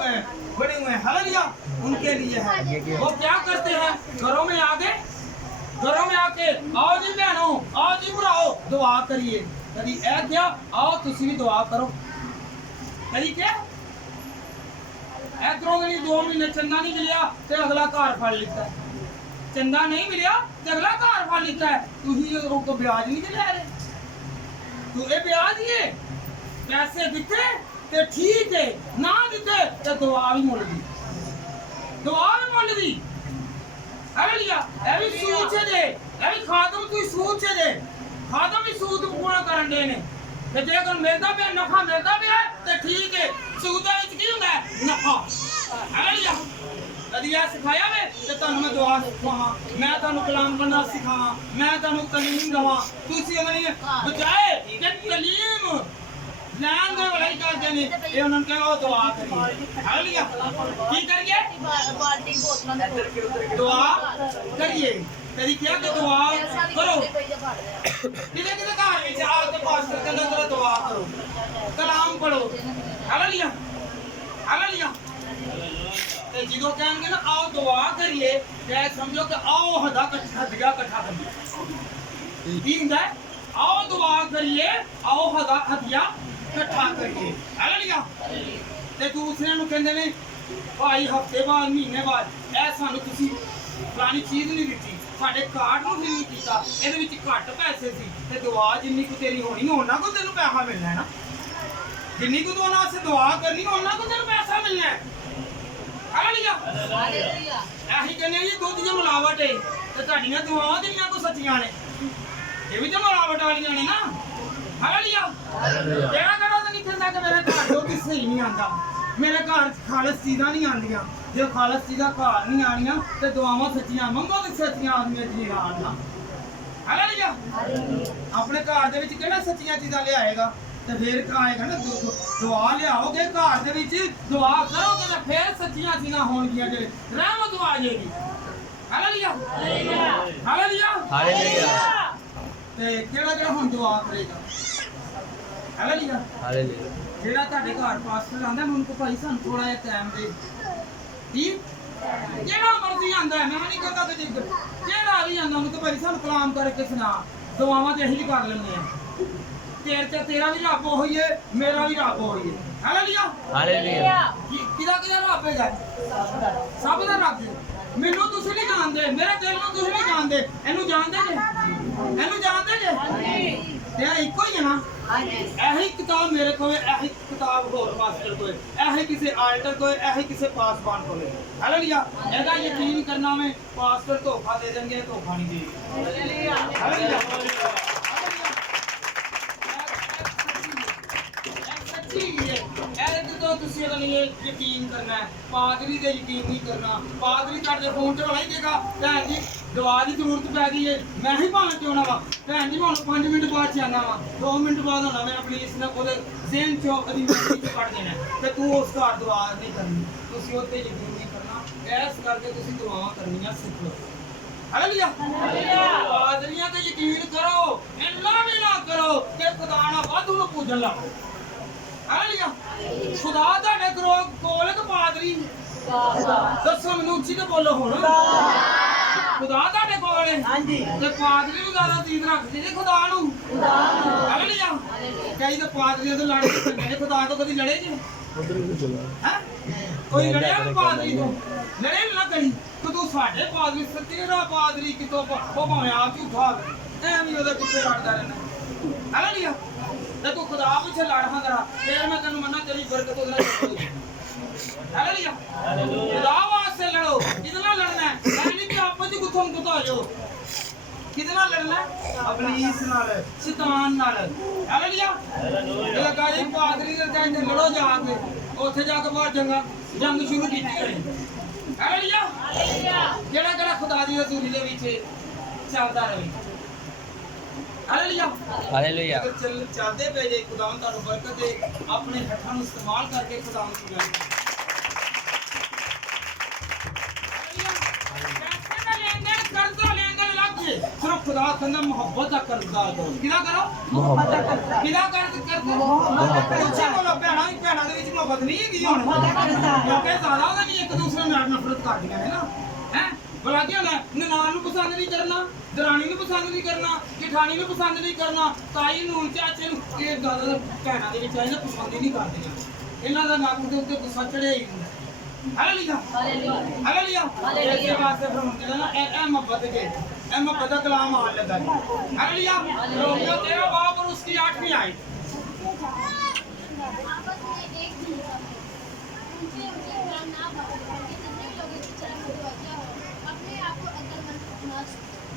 बने हुए हैं हालेलुया उनके लिए है वो क्या करते हैं घरों में आके आओ जी बहनों आओ जी भराओ दुआ करिए कभी ऐ क्या आओ तुसी भी दुआ करो कभी क्या इधरों नहीं 2 महीने चंदा नहीं मिलिया तो अगला घर फड़ लेता है चंदा नहीं मिलिया तो अगला घर फड़ लेता है तुसी उनको ब्याज नहीं ले रहे तू ये ब्याज ये पैसे दिते ते ठीक है ना दिते तो दुआ भी मुल दी हालेलुया ए भी सूद छे दे ए भी खादम तू सूद छे दे खादम भी सूद पूरा करन दे ने ते जे अगर मिलदा पे नफा मिलदा पे ते ठीक है सूद विच की हुंदा है नफा हालेलुया कदी आ सिखाया वे ते तुहानू मैं दुआ सिखावां मैं तुहानू कलाम पढ़ना सिखावां मैं तुहानू तलीम दवां तुसी अगर बजाए कि तलीम लैन दे वाली कर देनी ये उन्होंने कहा वो दुआ करिए हालेलुया की करिए बाल्टी बोतलों में दुआ करिए कदी क्या कि दुआ करो किले किले घर में आओ तो पास्टर कहंदा जरा दुआ करो कलाम पढ़ो हालेलुया हालेलुया। ते जो कहणगे ना आओ दुआ करिए ते समझो कि आओ हदिया इकट्ठा करिए। की हुंदा है? आओ दुआ करिए, आओ हदिया इकट्ठा करिए। हालेलुया। ते दूसरे नु कहंदे ने भाई हफ्ते बाद महीने बाद ए सानू तुसी फलानी चीज नहीं दित्ती, साडे कार्ड नु नहीं कीता, ਇਹਦੇ ਵਿੱਚ ਘੱਟ ਪੈਸੇ ਸੀ ਤੇ ਦੁਆ ਜਿੰਨੀ ਕੁ ਤੇਰੀ ਹੋਣੀ ਉਹਨਾਂ ਕੋ ਤੈਨੂੰ ਪੈਸਾ ਮਿਲਣਾ ਹੈ ਨਾ। ਜਿੰਨੀ ਕੁ ਤੂੰ ਉਹਨਾਂ ਸੇ ਦੁਆ ਕਰਨੀ ਉਹਨਾਂ ਕੋ ਤੈਨੂੰ ਪੈਸਾ ਮਿਲਣਾ ਹੈ। ਹਾਲੇਲੂਇਆ ਹਾਲੇਲੂਆ। ਇਹੀ ਕਹਿੰਦੇ ਜੀ ਦੁੱਧ ਦੀ ਮਿਲਾਵਟ ਹੈ ਤੇ ਤੁਹਾਡੀਆਂ ਦੁਆਵਾਂ ਜਿਹੜੀਆਂ ਕੋ ਸੱਚੀਆਂ ਨੇ ਇਹ ਵੀ ਤਾਂ ਮਿਲਾਵਟ ਵਾਲੀਆਂ ਨੇ ਨਾ। ਹਾਲੇਲੂਆ ਹਾਲੇਲੂਆ। ਕਿਹੜਾ ਤਾਂ ਨਹੀਂ ਕਹਿੰਦਾ ਕਿ ਮੇਰੇ ਘਰ ਦੁੱਧ ਸਹੀ ਨਹੀਂ ਆਂਦਾ, ਮੇਰੇ ਘਰ ਖਾਲਸ ਚੀਜ਼ਾਂ ਨਹੀਂ ਆਂਦੀਆਂ। ਜੇ ਖਾਲਸ ਚੀਜ਼ਾਂ ਘਰ ਨਹੀਂ ਆਣੀਆਂ ਤੇ ਦੁਆਵਾਂ ਸੱਚੀਆਂ ਮੰਗੋ ਤੇ ਸੱਚੀਆਂ ਆਦਮੀਆਂ ਦੀ ਆਣ ਨਾ। ਹਾਲੇਲੂਆ ਆਪਣੇ ਘਰ ਦੇ ਵਿੱਚ ਕਿਹੜਾ ਸੱਚੀਆਂ ਚੀਜ਼ਾਂ ਲਿਆਏਗਾ ਤੇ ਫੇਰ ਆਏਗਾ ਨਾ ਦੁਆ ਲਿਆਓਗੇ ਘਰ ਦੇ ਵਿੱਚ ਦੁਆ ਕਰੋਗੇ ਤਾਂ ਫੇਰ ਸੱਚੀਆਂ ਚੀਜ਼ਾਂ ਹੋਣਗੀਆਂ ਜੇ ਰਹਿਮਤ ਆ ਜਾਏਗੀ। ਹਾਲੇਲੂਆ ਹਾਲੇਲੂਆ ਹਾਲੇਲੂਆ। ਤੇ ਕਿਹੜਾ ਹੁਣ ਦੁਆ ਕਰੇਗਾ। ਹਾਲੇਲੂਆ ਹਾਲੇਲੂਆ। ਜਿਹੜਾ ਤੁਹਾਡੇ ਘਰ ਪਾਸਟਰ ਆਂਦਾ ਮੈਨੂੰ ਕੋ ਭਾਈ ਸਾਨੂੰ ਥੋੜਾ ਜਿਹਾ ਟਾਈਮ ਦੇ ਠੀਕ ਜਿਹੜਾ ਮਰਜ਼ੀ ਆਂਦਾ ਮੈਂ ਨਹੀਂ ਕਹਿੰਦਾ ਕਿ ਜਿਹੜਾ ਵੀ ਆਂਦਾ ਉਹਨੂੰ ਭਾਈ ਸਾਨੂੰ ਕਲਾਮ ਕਰਕੇ ਸੁਣਾ ਦੁਆਵਾਂ ਤੇ ਅਸੀਂ ਵੀ ਕਰ ਲੈਂਦੇ ਆ। तेरा भी रब होई है, मेरा भी रब होई है। Hallelujah hallelujah. किदा रब है? सब दा रब है। मेनू तुसी नहीं जानदे, मेरे दिल नू तुसी नहीं जानदे, एनू जानदे जे? एनू जानदे जे? ते इक्को ही है ना। ऐही किताब मेरे को, ऐही किताब होर मास्टर को, ऐही किसी आल्टर को, ऐही किसी पासवान को। हालेलुया। एदा यकीन करना में पास्टर धोखा दे देंगे, धोखा नहीं देंगे। Hallelujah hallelujah. यकीन करना है पादरी दे यकीन नहीं करना। पादरी तेरे फोन च बनाई देगा भैन जी दवा की जरूरत पै गई है मैं ही भावें क्यों ना वा भैन जी मैं 5 मिनट बाद आना वा 2 मिनट बाद होना मैं अपनी इसने जेन चो कट देना तो तू उस घर दवा नहीं करनी तुम उत्ते यकीन नहीं करना इस करके तुम दुआवां करनियां सीख लो। हालेलुया पादरियां ते यकीन करो इन्ना भी ना करो कि खुदा ना वाधू नूं पूजन लग पो। हालेलुया खुदा ਤੁਹਾਡੇ ਕੋਲ ਇੱਕ ਪਾਦਰੀ ਦੱਸੋ ਮੈਨੂੰ ਉੱਚੀ ਤੇ ਬੋਲੋ ਹੁਣ खुदा ਤੁਹਾਡੇ ਕੋਲ ਹੈ ਹਾਂਜੀ ਤੇ ਪਾਦਰੀ ਨੂੰ ਜ਼ਿਆਦਾ ਤੀਦ ਰੱਖਦੇ ਨੇ ਖੁਦਾ ਨੂੰ ਹਾਲੇਲੂਇਆ। ਕਈ ਤਾਂ ਪਾਦਰੀਆਂ ਤੋਂ ਲੜ ਕੇ ਚੰਗੇ ਨੇ ਖੁਦਾ ਤੋਂ ਕਦੀ ਲੜੇ ਜੀ ਹੈ ਕੋਈ ਲੜਿਆ ਪਾਦਰੀ ਤੋਂ ਲੜੇ ਨਾ ਕਰੀ ਕਿ ਤੂੰ ਸਾਡੇ ਪਾਦਰੀ ਸੱਚੇਰਾ ਪਾਦਰੀ ਕਿਤੋਂ ਉਹ ਭਾਵੇਂ ਆਪ ਝੂਠਾ ਐਵੇਂ ਉਹਦੇ ਪਿੱਛੇ ਲੜਦਾ ਰਹਿਣਾ। ਹਾਲੇਲੂਇਆ ਤੇ ਤੂੰ ਖੁਦਾ ਪਿੱਛੇ ਲੜਾਂ ਕਰਾ ਫੇਰ ਮੈਂ ਤੈਨੂੰ ਮੰਨਾਂ ਤੇਰੀ ਬਰਕਤ ਉਹਦੇ ਨਾਲ ਹੋਊਗੀ। हालेलुया खुदा वास्ते लड़ो। कितना लड़ना है यानी कि आपस में गुथम गुथा जाओ। कितना लड़ना है इब्लीस नाल शैतान नाल। हालेलुया ये गाजी पादरी दे जाके लड़ो जाके ओथे जाके बाहर जंग शुरू कीती है। हालेलुया जेड़ा खुदा दी हजूरी दे विच चलदा रहे। हालेलुया हालेलुया चलदे पे जे खुदावन तुहानू बरकत दे अपने हत्थां नू इस्तेमाल करके खुदावन दी गल सिर्फ खुदा कहना मोहब्बत का कर्जदार करो। किदा करो मोहब्बत का कर्जदार किदा करते अच्छा बोलो भैणा भैणा दे विच मोहब्बत नहीं हैगी हुण क्योंकि ज्यादा होगा नहीं एक दूसरे नाल नफरत करदियां ने ना हैं भला की होंदा ननान नू पसंद नहीं करना दरानी नू पसंद नहीं करना जेठानी नू पसंद नहीं करना ताई नू चाचे नू ये ज्यादा भैणा दे विच आए पसंद ही नहीं करदियां इन्हां दा नक दे उत्ते गुस्सा चढ़िया ही हुंदा। हालेलुया हालेलुया इसके वास्ते फिर हम कहना ए मोहब्बत के ए मोहब्बत का कलाम आने लगा। हालेलुया रोमियो 13 बाब और उसकी 8वीं आयत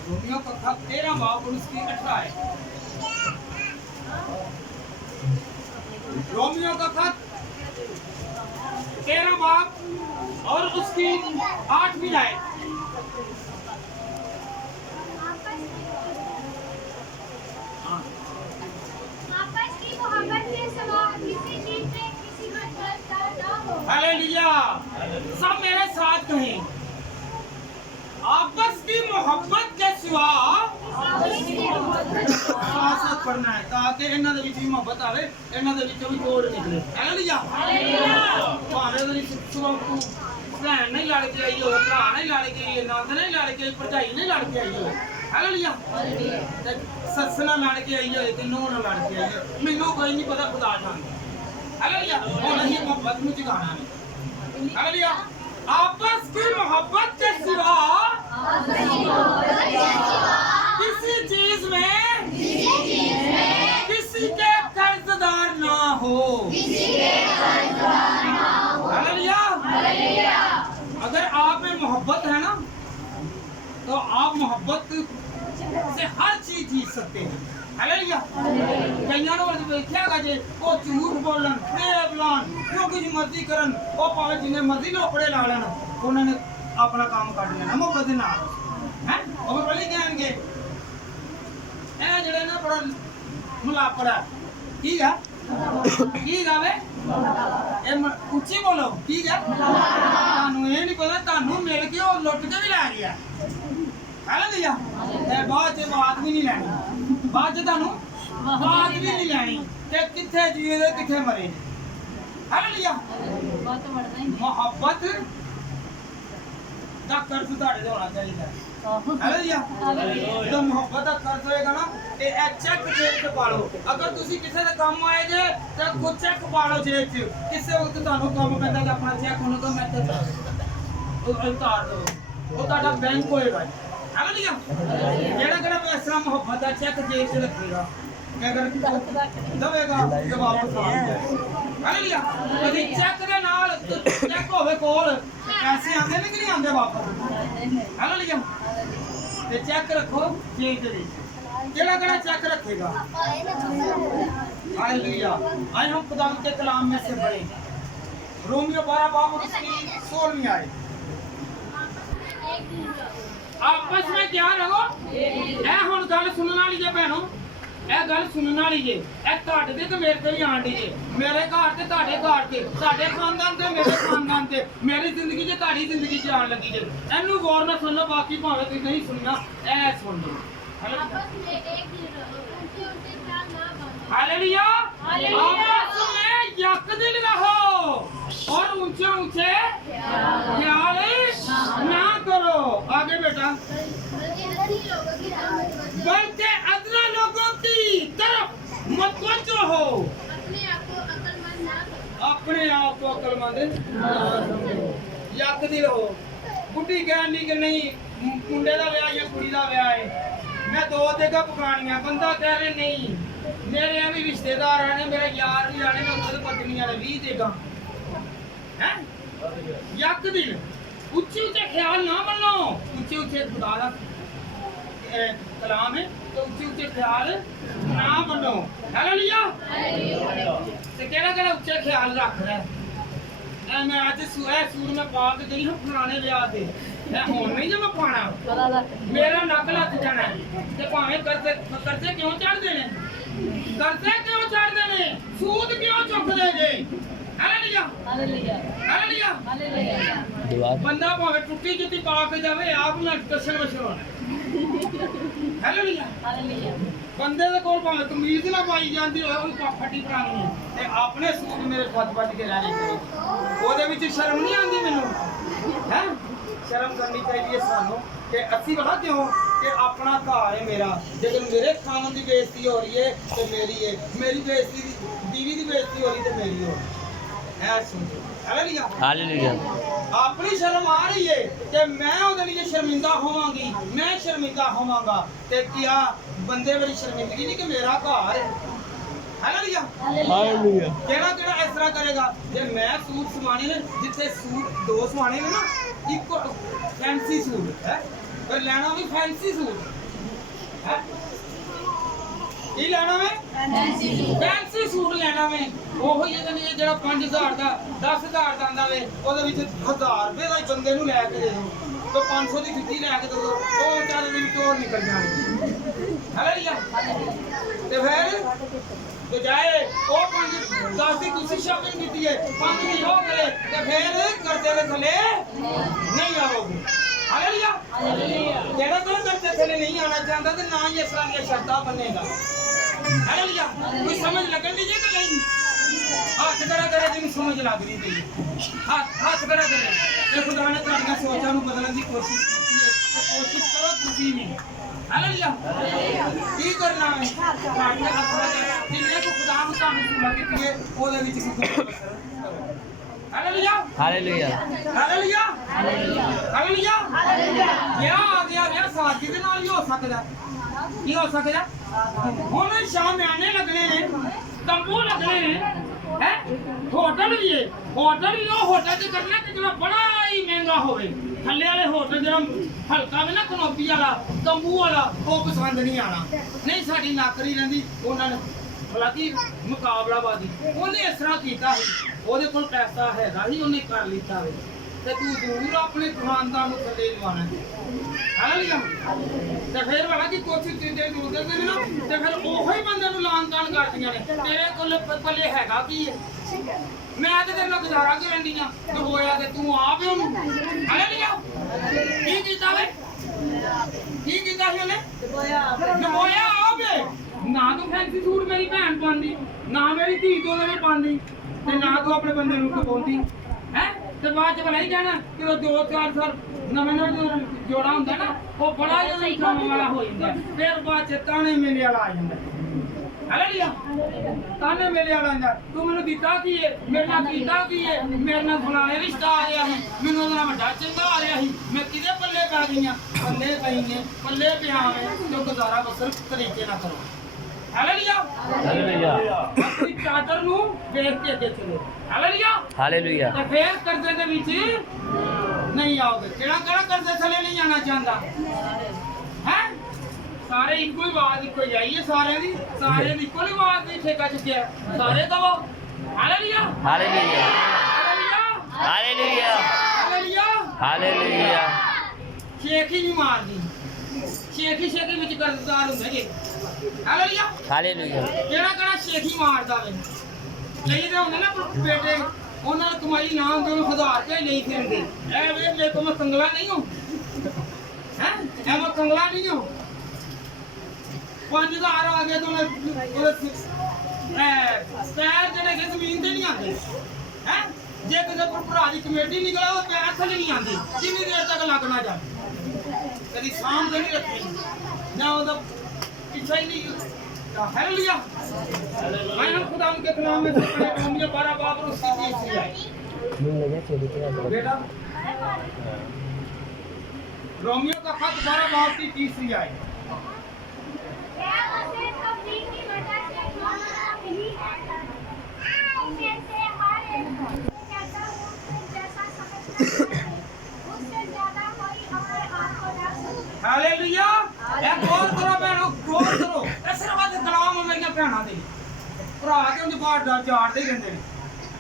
रोमियो का खत 13 बाब और उसकी 18 आयत रोमियो का खत 13 बाब और उसकी 8वीं आयत हालेलुया सब मेरे साथ कहें आपस की मोहब्बत के सिवा ਆਸਤ ਪੜਨਾ ਹੈ ਤਾਂ ਕਿ ਇਹਨਾਂ ਦੇ ਵਿੱਚ ਵੀ ਮੁਹੱਬਤ ਆਵੇ, ਇਹਨਾਂ ਦੇ ਵਿੱਚੋਂ ਵੀ ਤੋੜ ਨਿਕਲੇ। ਹਾਲੇਲੂਇਆ। ਭਾਵੇਂ ਉਹਦੀ ਸੁਭਾਅ ਨੂੰ ਭੈਣ ਨਹੀਂ ਲੜ ਕੇ ਆਈ ਹੋਵੇ, ਭਰਾ ਨਹੀਂ ਲੜ ਕੇ ਆਈ, ਨੰਦ ਨਹੀਂ ਲੜ ਕੇ ਆਈ, ਭਰਜਾਈ ਨਹੀਂ ਲੜ ਕੇ ਆਈ ਹੋਵੇ। ਹਾਲੇਲੂਇਆ। ਤੇ ਸੱਸ ਨਾਲ ਲੜ ਕੇ ਆਈ ਹੋਵੇ ਤੇ ਨੂੰਹ ਨਾਲ ਲੜ ਕੇ ਆਈ ਹੋਵੇ, ਮੈਨੂੰ ਕੋਈ ਨਹੀਂ ਪਤਾ, ਖੁਦਾ ਜਾਣਦਾ। ਹਾਲੇਲੂਇਆ। ਹੁਣ ਅਸੀਂ ਮੁਹੱਬਤ ਨੂੰ ਜਗਾਉਣਾ है। हालेलुया। आपस की मोहब्बत के सिवा किसी चीज में किसी के कर्जदार ना हो। हालेलुया। अगर आप में मोहब्बत है ना तो आप मोहब्बत से हर चीज जीत सकते हैं। हालेलुया। कईयां ਨੂੰ ਵੇਖਿਆਗਾ ਜੇ ਉਹ ਝੂਠ ਬੋਲਣ, ਫਰੇਬ ਲਾਉਣ, ਜੋ ਕੁਝ ਮਰਜ਼ੀ ਕਰਨ, ਉਹ ਭਾਵੇਂ ਜਿੰਨੇ ਮਰਜ਼ੀ ਲੋਪੜੇ ਲਾ ਲੈਣ, ਉਹਨਾਂ ਨੇ ਆਪਣਾ ਕੰਮ ਕੱਢ ਲੈਣਾ ਮੁਹੱਬਤ ਦੇ ਨਾਲ। ਹੈ ਉਹ ਪਹਿਲੇ ਕਹਿਣਗੇ ਇਹ ਜਿਹੜੇ ਨਾ ਬੜਾ ਮੁਲਾਪੜਾ ਠੀਕ ਆ ਕੀ ਗਾਵੇ ਇਹ ਉੱਚੀ ਬੋਲੋ ਠੀਕ ਆ। ਤੁਹਾਨੂੰ ਇਹ ਨਹੀਂ ਪਤਾ ਤੁਹਾਨੂੰ ਮਿਲ ਕੇ ਉਹ ਲੁੱਟ ਕੇ ਵੀ ਲੈ ਗਿਆ। ਹਾਲੇਲੂਇਆ। ਤੇ ਬਾਅਦ ਚ ਬਾਤ ਵੀ ਨਹੀਂ ਲੈਣੀ, ਬਾਅਦ ਚ ਤੁਹਾਨੂੰ ਬਾਤ ਵੀ ਨਹੀਂ ਲੈਣੀ ਕਿ ਕਿੱਥੇ ਜੀਏ ਤੇ ਕਿੱਥੇ ਮਰੇ। ਹਾਲੇਲੂਇਆ। ਮੁਹੱਬਤ ਦਾ ਕਰਜ਼ ਤੁਹਾਡੇ ਤੇ ਹੋਣਾ ਚਾਹੀਦਾ। ਹਾਲੇਲੂਇਆ। ਜਦੋਂ ਮੁਹੱਬਤ ਦਾ ਕਰਜ਼ ਹੋਏਗਾ ਨਾ ਤੇ ਇਹ ਚੈੱਕ ਜੇਬ 'ਚ ਪਾ ਲਓ। ਅਗਰ ਤੁਸੀਂ ਕਿਸੇ ਦੇ ਕੰਮ ਆਏ ਜੇ ਤਾਂ ਕੋ ਚੈੱਕ ਪਾ ਲਓ ਜੇਬ 'ਚ। ਕਿਸੇ ਵਕਤ ਤੁਹਾਨੂੰ ਕੰਮ ਪੈਂਦਾ ਤਾਂ ਆਪਣਾ ਚੈੱਕ ਉਹਨੂੰ ਕਹੋ ਮੈਂ ਤੇ ਉਤਾਰ ਦਿਓ, ਉਹ ਤੁਹਾਡਾ ਬੈਂਕ ਹੋਏਗਾ। ਹਾਲੇਲੂਇਆ। ਜਿਹੜਾ ਕਿਹੜਾ ਇਸ ਤਰ੍ਹਾਂ ਮੁਹੱਬਤ ਦਾ ਚੈੱਕ ਜੇਬ 'ਚ ਰੱਖੇਗਾ ਅਗਰ ਦਵੇਗਾ ਜਵਾਬ ਹਾਲੇਲੂਇਆ। ਕਦੀ ਚੈੱਕ ਦੇ ਨਾਲ ਚੈੱਕ ਹੋਵੇ ਕੋਲ ਪੈਸੇ ਆਉਂਦੇ ਨੇ ਕਿ ਨਹੀਂ ਆਉਂਦੇ ਵਾਪਸ। ਹਾਲੇਲੂਇਆ। ਤੇ ਚੈੱਕ ਰੱਖੋ ਜੇਬ ਦੇ ਵਿੱਚ। ਜਿਹੜਾ ਕਿਹੜਾ ਚੈੱਕ रखेगा। हालेलुया। आए हम खुदा के कलाम में से पढ़े रोमियो 12 बाब उसकी 16वीं आयत। आपस में क्या रहो ए हुन गल सुनने वाली जे भैणो, ए गल सुनने वाली जे, ए ਤੁਹਾਡੇ ਤੇ ਤੇ ਮੇਰੇ ਤੇ ਵੀ ਆਂਡੀ ਜੇ, ਮੇਰੇ ਘਰ ਤੇ ਤੁਹਾਡੇ ਘਰ ਤੇ, ਤੁਹਾਡੇ ਖਾਨਦਾਨ ਤੇ ਮੇਰੇ ਖਾਨਦਾਨ ਤੇ, ਮੇਰੀ ਜ਼ਿੰਦਗੀ ਤੇ ਤੁਹਾਡੀ ਜ਼ਿੰਦਗੀ 'ਚ ਆਣ ਲੱਗੀ ਜੇ। ਇਹਨੂੰ ਗੌਰ ਨਾਲ ਸੁਣ ਲਓ, ਬਾਕੀ ਭਾਵੇਂ ਤੁਸੀਂ ਨਹੀਂ ਸੁਣਨਾ, ਇਹ ਸੁਣ ਲਓ। हालेलुया। आपस में यकदिल रहो और ऊंचे ऊंचे ख्याल ना करो। आगे बेटा। बल्कि अदना लोगों की तरफ मतवज्जो हो। अपने आप को अक्लमंद ना समझो। यकदिल हो। बुढ़ी कहनी कि नहीं मुंडे का ब्याह या कुड़ी का ब्याह है, मैं दो देगा पकानियां, बंदा कह रहे नहीं मेरे भी रिश्तेदार आने, मेरे यार भी आने, मैं खुद पत्नी वाले 20 देगा हैं। यक दिल ऊंचे ऊंचे ख्याल ना बनो। ऊंचे ऊंचे खुदा का कलाम है तो ऊंचे ऊंचे ख्याल ना बनो। हालेलुया। ते केड़ा ऊंचे ख्याल रख रहा है। मैं आज सूर में पा के गई हूं पुराने ब्याह ते ਹੁਣ ਨਹੀਂ ਜੇ ਮੈਂ ਪਾਣਾ ਮੇਰਾ ਨੱਕ ਲੱਗ ਜਾਣਾ ਤੇ ਭਾਵੇਂ ਕਰਜ਼ੇ ਕਿਉਂ ਚੜਦੇ ਨੇ, ਕਰਜ਼ੇ ਕਿਉਂ ਚੜਦੇ ਨੇ, ਸੂਦ ਕਿਉਂ ਚੁੱਕਦੇ ਜੇ। ਹਾਲੇਲੂਇਆ। ਹਾਲੇਲੂਇਆ। ਹਾਲੇਲੂਇਆ। ਬੰਦਾ ਭਾਵੇਂ ਟੁੱਟੀ ਜੁੱਤੀ ਪਾ ਕੇ ਜਾਵੇ ਆਪ ਨਾਲ ਕਸਣ ਵਸ਼ੋਣ। ਹਾਲੇਲੂਇਆ। ਹਾਲੇਲੂਇਆ। ਬੰਦੇ ਦੇ ਕੋਲ ਭਾਵੇਂ ਕਮੀਜ਼ ਨਾ ਪਾਈ ਜਾਂਦੀ ਹੋਵੇ ਉਹ ਫੱਟੀ ਪੁਰਾਣੀ ਹੈ ਤੇ ਆਪਣੇ ਸੂਟ ਮੇਰੇ ਵੱਜ ਕੇ ਰਹਿ ਜਾਂਦੇ, ਉਹਦੇ ਵਿੱਚ ਸ਼ਰਮ ਨਹੀਂ ਆਉਂਦੀ ਮੈਨੂੰ। ਹੈ शर्म करनी चाहिए सानू कि अस्सी बड़ा क्यों कि अपना घर है मेरा, जेकर मेरे खानों की बेइज्जती हो रही है तो मेरी है, मेरी बेइज्जती बीवी की बेइज्जती हो रही तो मेरी हो। हालेलुया। अपनी शर्म आ रही है कि मैं ਉਹਦੇ लिए शर्मिंदा होवांगी, मैं शर्मिंदा होवांगा ते क्या बंदे मेरी शर्मिंदगी नहीं कि मेरा घर है। हालेलुया। हालेलुया। केड़ा केड़ा इस तरह करेगा जे मैं सूट सवाने ने, जिथे सूट दो सवाने ने ना इको फैंसी सूट है पर लेना भी फैंसी सूट है। ये लेना में फैंसी सूट लेना में ਉਹ ਹੀ ਇਹਦੇ ਜਿਹੜਾ 5000 ਦਾ 10000 ਦਾ ਆਂਦਾ ਵੇ ਉਹਦੇ ਵਿੱਚ 1000 ਰੁਪਏ ਦਾ ਬੰਦੇ ਨੂੰ ਲੈ ਕੇ ਦੇ ਦੋ ਤੇ 500 ਦੀ ਜੁੱਤੀ ਲੈ ਕੇ ਦੇ ਦੋ, ਉਹ ਵਿਚਾਰੇ ਦੀ ਚੋਰ ਨਿਕਲ ਜਾਣੀ। ਹਾਲੇਲੂਇਆ। ਤੇ ਫਿਰ ਬਜਾਏ ਉਹ 10 ਦੀ ਤੁਸੀਂ ਸ਼ਾਪਿੰਗ ਕੀਤੀ ਹੈ, 5 ਦੀ ਹੋ ਗਏ ਤੇ ਫਿਰ ਕਰਜ਼ੇ ਦੇ ਥੱਲੇ ਨਹੀਂ ਆਵੋਗੇ। ਹਾਲੇਲੂਇਆ ਜਿਹੜਾ ਕੋਈ ਕਰਤੇ ਥੱਲੇ ਨਹੀਂ ਆਣਾ ਚਾਹੁੰਦਾ ਤੇ ਨਾ ਹੀ ਇਸ ਤਰ੍ਹਾਂ ਦੀਆਂ ਸ਼ਰਤਾਂ ਬੰਨੇਗਾ ਹਾਲੇਲੂਇਆ ਕੋਈ ਸਮਝ ਲੱਗਣ ਦੀ ਜੇ ਕਿ ਨਹੀਂ ਹੱਥ ਕਰਾ ਕਰੇ ਜਿਹਨੂੰ ਸਮਝ ਲੱਗ ਰਹੀ ਤੇ ਹੱਥ ਕਰਾ ਕਰੇ ਤੇ ਖੁਦਾ ਨੇ ਤੁਹਾਡੀਆਂ ਸੋਚਾਂ ਨੂੰ ਬਦਲਣ ਦੀ ਕੋਸ਼ਿਸ਼ ਕੀਤੀ ਹੈ ਤੇ ਕੋਸ਼ਿਸ਼ ਕਰੋ ਤੁਸੀਂ ਵੀ ਹਾਲੇਲੂਇਆ ਕੀ ਕਰਨਾ ਹੈ ਤੁਹਾਡੇ ਹੱਥਾਂ ਦੇ ਜਿੰਨੇ ਕੋ ਖੁਦਾ ਨੂੰ ਤੁਹਾਨੂੰ ਸੁਣਾ ਕੀਤੀ ਹੈ ਉਹਦੇ ਵਿੱਚ ਸਿੱਖੋ hallelujah hallelujah hallelujah hallelujah hallelujah ਆ ਗਿਆ ਸਾਥੀ ਦੇ ਨਾਲ ਹੀ ਹੋ ਸਕਦਾ ਕੀ ਹੋ ਸਕਦਾ ਹੁਣ ਸ਼ਾਮ ਆਣੇ ਲੱਗਣੇ ਨੇ ਤੰਬੂ ਲੱਗਣੇ ਨੇ ਹੈ ਹੋਟਲ ਵੀ ਹੈ ਹੋਟਲ ਵੀ ਉਹ ਹੋਟਲ ਤੇ ਕਰਨਾ ਕਿ ਜਿਹੜਾ ਬੜਾ ਹੀ ਮਹਿੰਗਾ ਹੋਵੇ ਥੱਲੇ ਵਾਲੇ ਹੋਟਲ ਜਿਹੜਾ ਹਲਕਾ ਵੇ ਨਾ ਕਨੋਪੀ ਵਾਲਾ ਤੰਬੂ ਵਾਲਾ ਉਹ ਪਸੰਦ ਨਹੀਂ ਆਣਾ ਨਹੀਂ ਸਾਡੀ ਨੌਕਰੀ ਰਹਿੰਦੀ ਉਹਨਾਂ ਨੇ ਹਾਲਾਂਕਿ ਮੁਕਾਬਲਾਬਾਜ਼ੀ ਉਹਨੇ ਇਸ ਤਰ੍ਹਾਂ ਕੀਤਾ ਸੀ ਉਹਦੇ ਕੋਲ ਪੈਸਾ ਹੈਗਾ ਸੀ ਉਹਨੇ ਕਰ ਲਿੱਤਾ ਵੇ ਤੇ ਤੂੰ ਜ਼ਰੂਰ ਆਪਣੇ ਖਾਨਦਾਨ ਨੂੰ ਥੱਲੇ ਲਵਾਣਾ ਹਾਲੇਲੂਇਆ ਤੇ ਫਿਰ ਵਾਲਾ ਕਿ ਕੋਸ਼ਿਸ਼ ਚੀਜ਼ਾਂ ਜ਼ਰੂਰ ਕਰਦੇ ਨੇ ਨਾ ਤੇ ਫਿਰ ਉਹੋ ਹੀ ਬੰਦੇ ਨੂੰ ਲਾਂਤਾਨ ਕਰਦੀਆਂ ਨੇ ਤੇਰੇ ਕੋਲ ਪੱਲੇ ਹੈਗਾ ਕੀ ਹੈ ਮੈਂ ਤੇ ਤੇਰੇ ਨਾਲ ਗੁਜ਼ਾਰਾ ਕਰਨ ਦੀ ਆ ਤੇ ਹੋਇਆ ਤੇ ਤੂੰ ਆਪ ਹੀ ਉਹਨੂੰ ਹਾਲੇਲੂਇਆ ਕੀ ਕੀਤਾ ਵੇ ਕੀ ਕੀਤਾ ਸੀ ਉਹਨੇ ਨਮੋਇਆ ਆਵੇ ਨਾ ਤੂੰ ਫੈਂਸੀ ਸੂਟ ਮੇਰੀ ਭੈਣ ਪਾਉਂਦੀ ਨਾ ਮੇਰੀ ਧੀ ਤੋਂ ਉਹਨੇ ਪਾਉਂਦੀ ਤੇ ਨਾ ਤੂੰ ਆਪਣੇ ਬੰਦੇ ਨੂੰ ਕਪਾਉਂਦੀ ਹੈ ਤੇ ਬਾਅਦ ਚ ਬਣਾ ਹੀ ਜਾਣਾ ਕਿ ਉਹ 2-4 ਸਾਲ ਨਵੇਂ ਜੋੜਾ ਹੁੰਦਾ ਨਾ ਉਹ ਬੜਾ ਹੀ ਕੰਮ ਵਾਲਾ ਹੋ ਜਾਂਦਾ ਫਿਰ ਬਾਅਦ ਚ ਤਾਣੇ ਮੇਲੇ ਵਾਲਾ ਆ ਜਾਂਦਾ ਹਾਲੇਲੂਇਆ ਤਾਣੇ ਮੇਲੇ ਵਾਲਾ ਆਂਦਾ ਤੂੰ ਮੈਨੂੰ ਦਿੱਤਾ ਕੀ ਹੈ ਮੇਰੇ ਨਾਲ ਕੀਤਾ ਕੀ ਹੈ ਮੇਰੇ ਨਾਲ ਫਲਾਣੇ ਰਿਸ਼ਤਾ ਆ ਰਿਹਾ ਸੀ ਮੈਨੂੰ ਉਹਦਾ ਵੱਡਾ ਚੰਗਾ ਆ ਰਿਹਾ ਸੀ ਮੈਂ ਕਿਹਦੇ ਪੱਲੇ ਪੈ ਗਈਆਂ ਪੱਲੇ ਪਈਆਂ ਪੱਲੇ ਪਿਆਵੇਂ ਜੋ ਗੁਜ਼ਾਰਾ ਬਸਰ ਤਰੀਕੇ ਨਾਲ ਕਰੋ ਹਾਲੇਲੂਇਆ ਹਾਲੇਲੂਇਆ ਆਪਣੀ ਚਾਦਰ ਨੂੰ ਵੇਖ ਕੇ ਅੱਗੇ ਚਲੋ ਹਾਲੇਲੂਇਆ ਹਾਲੇਲੂਇਆ ਤੇ ਫੇਰ ਕਰਜ਼ੇ ਦੇ ਵਿੱਚ ਨਹੀਂ ਆਓਗੇ ਕਿਹੜਾ ਕਰਜ਼ੇ ਥੱਲੇ ਨਹੀਂ ਜਾਣਾ ਚਾਹੁੰਦਾ ਹੈ ਸਾਰੇ ਇੱਕੋ ਹੀ ਆਵਾਜ਼ ਇੱਕੋ ਹੀ ਆਈ ਹੈ ਸਾਰਿਆਂ ਦੀ ਇੱਕੋ ਹੀ ਆਵਾਜ਼ ਦੀ ਠੇਕਾ ਚੁੱਕਿਆ ਸਾਰੇ ਕਹੋ hallelujah hallelujah hallelujah hallelujah hallelujah ਛੇਕੀ ਨਹੀਂ ਮਾਰਦੀ ਛੇਕੀ ਵਿੱਚ ਕਰਜ਼ਦਾਰ ਹੁੰਦੇ ਜੇ ਹਾਲੇਲੂਇਆ ਹਾਲੇਲੂਇਆ ਕਿਹੜਾ ਛੇਕੀ ਮਾਰਦਾ ਵੇ ਲਈ ਤੇ ਹੁੰਦੇ ਨਾ ਬੇਟੇ ਉਹਨਾਂ ਦੀ ਕਮਾਈ ਨਾ ਹੁੰਦੀ ਉਹਨੂੰ 1000 ਰੁਪਏ ਲਈ ਫਿਰਦੇ ਐ ਵੇ ਮੇਰੇ ਕੋਲ ਮੈਂ ਕੰਗਲਾ ਨਹੀਂ ਹੂੰ ਹੈ ਐ ਮੈਂ ਕੰਗਲਾ ਨਹੀਂ ਹੂੰ 5000 ਆ ਗਏ ਤਾਂ ਉਹਦੇ ਪੈਰ ਜਿਹੜੇ ਕਿ ਜ਼ਮੀਨ ਤੇ ਨਹੀਂ ਆਉਂਦੇ ਹੈ ਜੇ ਕਿਤੇ ਭਰਾ ਦੀ ਕਮੇਟੀ ਨਿਕਲੇ ਉਹ ਪੈਰ ਥੱਲੇ ਨਹੀਂ ਆਉਂਦੇ ਜਿੰਨੀ ਦੇਰ ਤੱਕ ਲੱਗਣਾ ਜਾਵੇ कभी शाम तो नहीं रखी ना मतलब पिछा ही नहीं हालेलुया मैं खुदा उनके कलाम में से पढ़े रोमियो 12 बाब और उसकी 30 आयत बेटा रोमियो का खत 12 बाब की 30 आयत हालेलुया एक गौर करो भैनों गौर करो ए सिर्फ आज कलाम मेरियां भैणां दे भरा के उंदे बाहर झाड़दे रहिंदे ने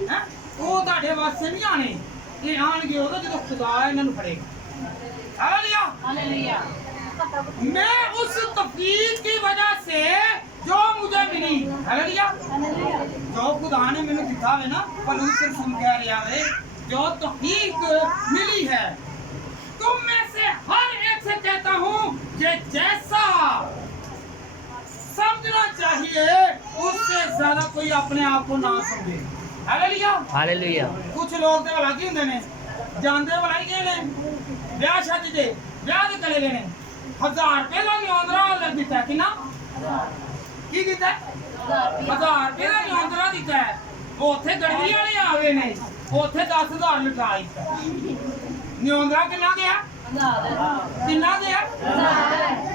हैं ਉਹ ਤੁਹਾਡੇ ਵਾਸਤੇ ਨਹੀਂ ਆਣੇ ਇਹ ਆਣਗੇ ਉਦੋਂ ਜਦੋਂ ਖੁਦਾ ਇਹਨਾਂ ਨੂੰ ਫੜੇਗਾ ਹਾਲੇਲੂया हालेलुया मैं उस तौफीक की वजह से जो मुझे मिली हालेलुया जो खुदा ने मैंने दिखा है ना पलूस से सुन कह रहा है जो तौफीक मिली है तुम में से हर एक से कहता हूँ कि जैसा समझना चाहिए उससे ज्यादा कोई अपने आप को ना समझे हालेलुया हालेलुया कुछ लोग तो अलग ही होंगे ने जानते वाला ही गए ने ब्याह शादी दे ब्याह दे चले गए ने 1000 रुपए का न्योंदरा लग दिता है कि ना की दिता है 1000 रुपए का न्योंदरा दिता है वो उथे गड़वी वाले आ गए ने उथे 10000 लिटाई न्योंदरा कितना गया कितना गया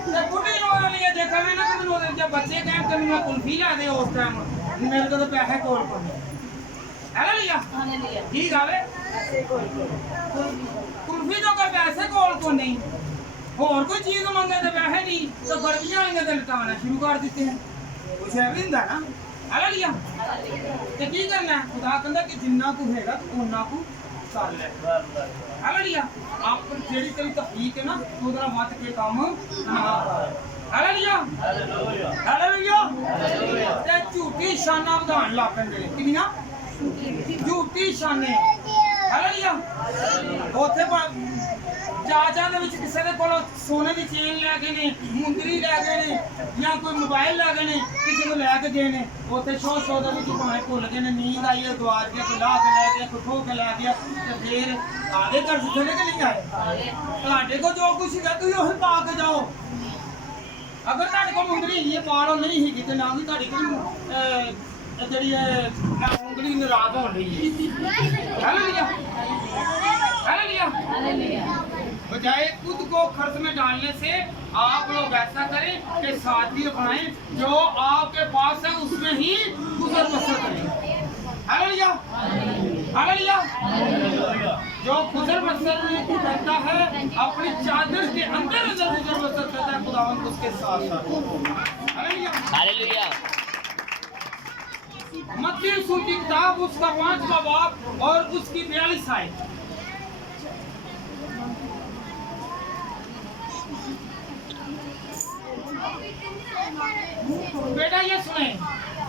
ते बुढ़ी लोग लिए देखा मैं ना कि जब बच्चे टाइम कभी मैं कुल्फी ला दे उस टाइम मेरे को तो पैसे कोल पड़े हालेलुया ठीक आवे कुल्फी तो कोई पैसे कोल को नहीं और कोई चीज मांगे तो पैसे नहीं तो गर्मियां आएंगे तो लटाना शुरू कर देते हैं कुछ है भी ना हालेलुया ते की करना है खुदा कहंदा कि जिन्ना तू हैगा उन्ना तू चल ले हालेलुया आप जेडी तेरी तौफीक है ना उधर मत के काम ना कर हालेलुया हालेलुया हालेलुया ते झूठी शाना ਵਧਾਣ ਲੱਗ ਪੈਂਦੇ ਨੇ ਕਿੰਨੀਆਂ ਝੂਠੀ ਸ਼ਾਨੇ ਹਾਲੇਲੂਇਆ ਉੱਥੇ ਚਾਚਾ ਦੇ ਵਿੱਚ कुछ किसी के कोल सोने की चेन लै गए ने, मुंदरी लै गए ने, या कोई मोबाइल लै गए ने, किसी को लैके गए ने, उत्थे शो दे विच भावें भुल गए ने, नींद आई है गवाच गया, कोई ला के लै गया, कोई खो के लै गया, ते फिर आगे कर थोड़े के नहीं आए। तुहाडे को जो कुछ है तुसीं ओही पा के जाओ। अगर तुहाडे को मुंदरी ही पालो नहीं ही ते ना भी तुहाडी कोई जेहड़ी उंगली नाराज होण रही है। Hallelujah hallelujah. बजाय खुद को खर्च में डालने से आप लोग ऐसा करें कि साथी अपनाएं, जो आपके पास है उसमें ही गुजर बसर करें। Hallelujah hallelujah. जो गुजर बसर करता है अपनी चादर के अंदर गुजर बसर करता है, खुदावंद उसके साथ साथ। Hallelujah hallelujah. मत्ती रसूल की किताब उसका 5वां बाब और उसकी 42 आयत। बेटा ये सुने,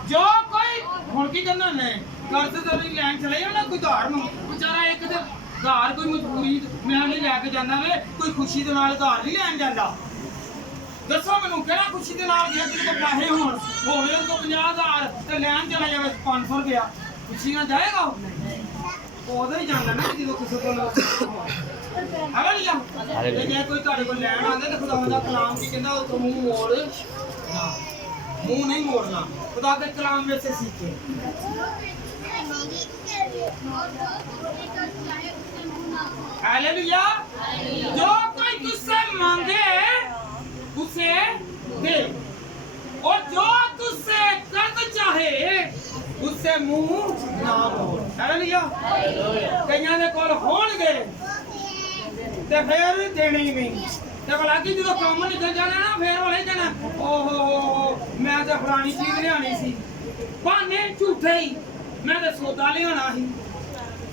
जो कोई हुण की कहंदे ने कर्ज दरी लैन चले जाओ ना, कोई धार नूं बेचारा एक ते धार कोई मजबूरी मैं नहीं लैके जांदा वे, कोई खुशी दे नाल धार नहीं लैन जांदा। दसो मैनूं किहड़ा खुशी दे नाल गया जिहदे कोल पैसे होण, होवे उस 50,000 ते लैन चला जावे 500 रुपया, खुशी नाल जाएगा उदों ही जांदा ना जदों किसी कोल। हालेलुया। ते जे कोई तुहाडे कोल लैन आंदे ते खुदा दा कलाम की कहंदा उस मुंह मोड़ ना, मुंह नहीं मोड़ना, खुदा के कलाम में से सीखे। हालेलुया। जो कोई तुझसे मांगे उसे दे, और जो तुझसे कर्ज चाहे उससे मुंह ना मोड़। हालेलुया। कईयां दे कोल होणगे ते फिर देने ही नहीं, ते भला कि जो काम निकल जाना ना फिर होले जाना, ओहो मैं तो फलानी चीज लियानी सी, बहाने झूठे ही, मैं तो सौदा लियाना ही,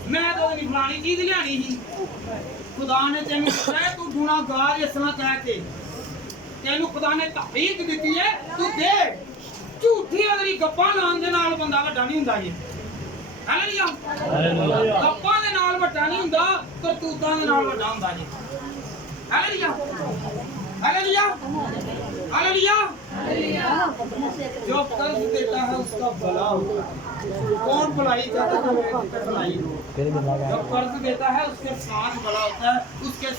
मैं तो फलानी चीज लियानी ही। खुदा ने तेनू कहा तू गुनाहगार इस तरह कह के तेनू खुदा ने तौफीक दी है, तू दे। झूठी अगली गप्पां लाउण दे नाल बंदा वड्डा नहीं हुंदा जी। हालेलुया। गप्पां दे नाल वड्डा नहीं हुंदा, करतूतां दे नाल वड्डा हुंदा जी। Hallelujah hallelujah hallelujah. जो कर्ज देता है उसका भला होता है। कौन भलाई करता है? भलाई। जो कर्ज देता है उसके साथ भला होता है, उसके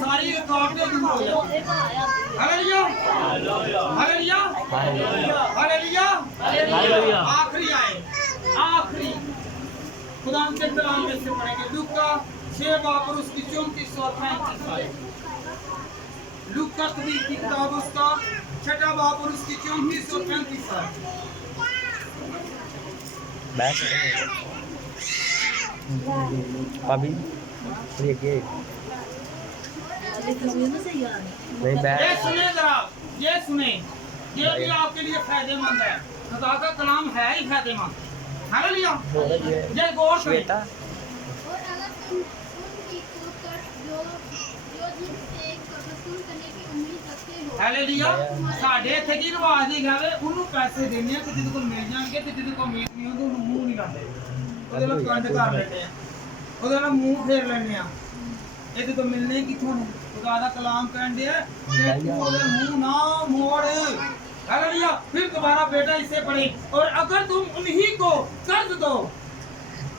सारी रुकावटें दूर हो जाती हैं। Hallelujah hallelujah hallelujah. आखिरी आए, आखिरी खुदा के कलाम में से पढ़ेंगे, लूका 6 बाब और उसकी 34 और 35 आयत। लूका की किताब उसका 6 बाब और उसकी 34 और 35 आयत। अभी ये सुने जरा, ये सुने, ये भी आपके लिए फायदेमंद है। खुदा का कलाम है ही फायदेमंद। हालेलुया। ये गौर से और अगर तुम उनकी जो जिनसे वसूल करने की उम्मीद रखते हो। हालेलुया। साडे इत्थे की रिवाज ही गए उन्होंने पैसे देने ते जिदे कोल मिल जाणगे ते जिदे कोल उम्मीद नहीं होंदी उन्होंने मुंह नहीं लाते, ओदे नाल कंड कर लेते हैं, ओदे नाल मुंह फेर लेने आ। ये तो मिलने किथों ने? खुदा दा कलाम कहंदे है कि तू ओदे मुंह ना मोड़। हालेलुया। फिर दोबारा बेटा इससे पढ़े, और अगर तुम उन्हीं को कर्ज दो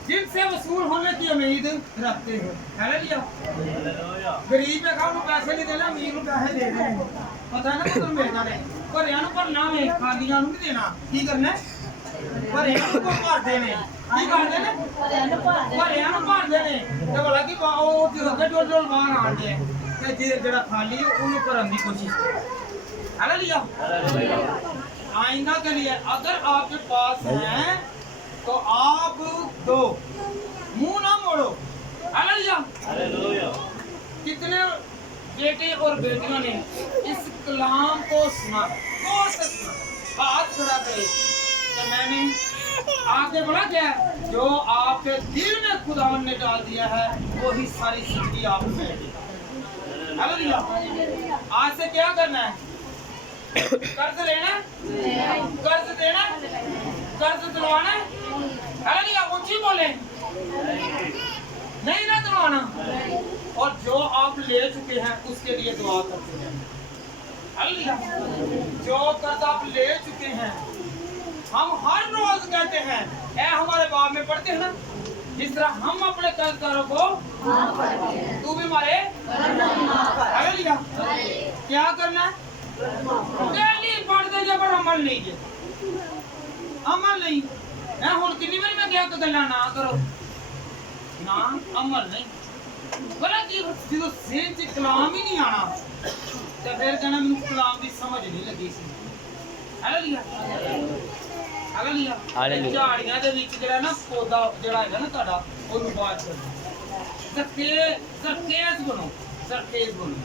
जिनसे वसूल होने की उम्मीद रखते हो। हालेलुया। गरीब है खाओ पैसे नहीं देना, अमीर को पैसे दे देने, पता है ना कदों मिल जाने। भरिया नूं भरना वे, खालियां नूं नहीं देना। की करना? भरिया नूं भर देने। की करदे ने? भरिया नूं भर देने। ते भला कि ओ जो डोल डोल बाहर आंदे ते जेड़ा खाली ओनू भरन दी कोशिश करे। हालेलुया। आईना के लिए अगर आपके पास है तो आप दो, मुंह ना मोड़ो। हालेलुया। कितने बेटे और बेटियों ने इस कलाम को सुना, गौर से सुना, बात खड़ा करे कि मैंने आगे बढ़ा क्या जो आपके दिल में खुदा ने डाल दिया है वही सारी जिंदगी आप में। हालेलुया। आज से क्या करना है? कर्ज लेना, कर्ज देना, कर्ज दिलवाना। हालेलुया। ऊंची बोले, नहीं ना दिलवाना, और जो आप ले चुके हैं उसके लिए दुआ करते हैं। हालेलुया। जो कर्ज आप ले चुके हैं, हम हर रोज कहते हैं, ऐ हमारे बाप में पढ़ते हैं ना, जिस तरह हम अपने कर्जदारों को तू भी मारे। हालेलुया। क्या करना है? डेली पढ़ते जब अमल नहीं है, अमल नहीं है। हुण कितनी बारी मैं क्या गल्लां ना करो ना, अमल नहीं बोला कि जो सेहन च कलाम ही नहीं आना तो फिर कहना मैनूं कलाम की समझ नहीं लगी सी। हालेलुया। हालेलुया। झाड़ियां दे विच जेड़ा ना पौधा जेड़ा है ना तुहाडा ओनू बात करना, सरखेज बनो, सरखेज बनो।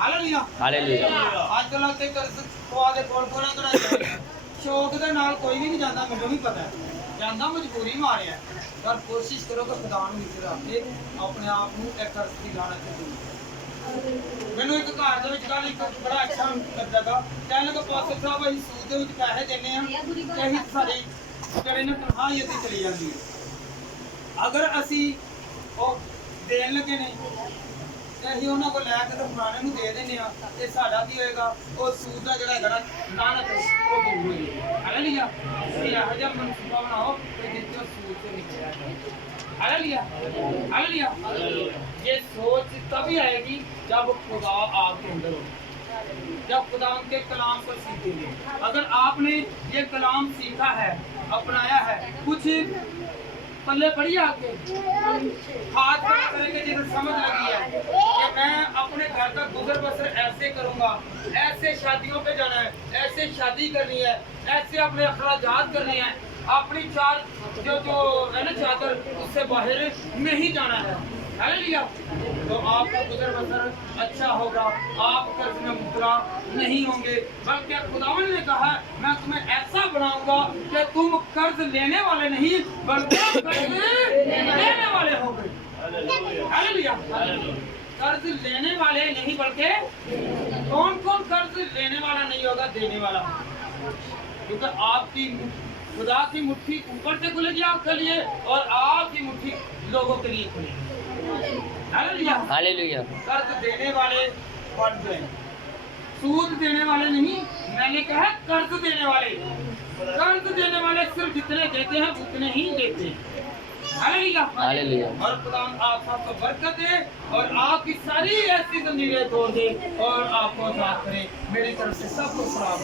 हालेलुया। हालेलुया। आजकल आते कर्ज पवा के कोल कढ़ाई शौक दे नाल कोई भी नहीं जाता, मैनूं भी पता है जांदा मजबूरी मारिया, पर कोशिश करो कि खुदा नूं विच रख के अपने आप नूं एक कर्ज दी लानत ते दूर। मैनूं एक घर दे विच गल एक बड़ा अच्छा लगा, कहण लगा पास्टर साहब असीं सूद दे विच पैसे देने आ ते असीं साडी जेह्ड़े ने तनखाह ही असीं चली जांदी है। अगर असीं ओह देण लगे ने ते असीं उन्हां कोल लै के ते फलाणे नूं दे दिंदे आ ते साडा की होएगा? ओह सूद दा जेह्ड़ा हैगा ना लानत ओह दूर होएगी। हालेलुया। इहो जिहा मनसूबा बनाओ कि जिस सूद से निकलिया जाए। हालेलुया। हालेलुया। ये सोच तभी आएगी जब खुदा आपके अंदर हो, जब खुदा उनके कलाम को सीखेंगे। अगर आपने ये कलाम सीखा है, अपनाया है, कुछ पल्ले पड़ी आपके हाथ पर करेंगे, जिसे समझ लगी है कि मैं अपने घर का गुजर बसर ऐसे करूंगा, ऐसे शादियों पे जाना है, ऐसे शादी करनी है, ऐसे अपने अखराजात करने हैं, अपनी चार जो है ना चादर उससे बाहर नहीं जाना है। हालेलुया। तो आपका गुजर बसर अच्छा होगा, आप कर्ज में मुबतला नहीं होंगे, बल्कि खुदावन ने कहा मैं तुम्हें ऐसा बनाऊंगा कि तुम कर्ज लेने वाले नहीं बल्कि कर्ज लेने वाले होंगे। हालेलुया। कर्ज लेने वाले नहीं बल्कि कौन कौन कर्ज लेने वाला नहीं होगा? देने वाला। क्योंकि आपकी खुदा की मुट्ठी ऊपर से खुलेगी आपके लिए और आपकी मुट्ठी लोगों के लिए खुलेगी। हालेलुया। हालेलुया। कर्ज देने वाले बन गए, सूद देने वाले नहीं, मैंने कहा कर्ज देने वाले। कर्ज देने वाले सिर्फ जितने देते हैं उतने ही देते हैं। हालेलुया। हालेलुया। और खुदा आप सबको बरकत दे और आपकी सारी ऐसी जंजीरें तोड़ दे और आपको आजाद करे। मेरी तरफ से सबको सलाम।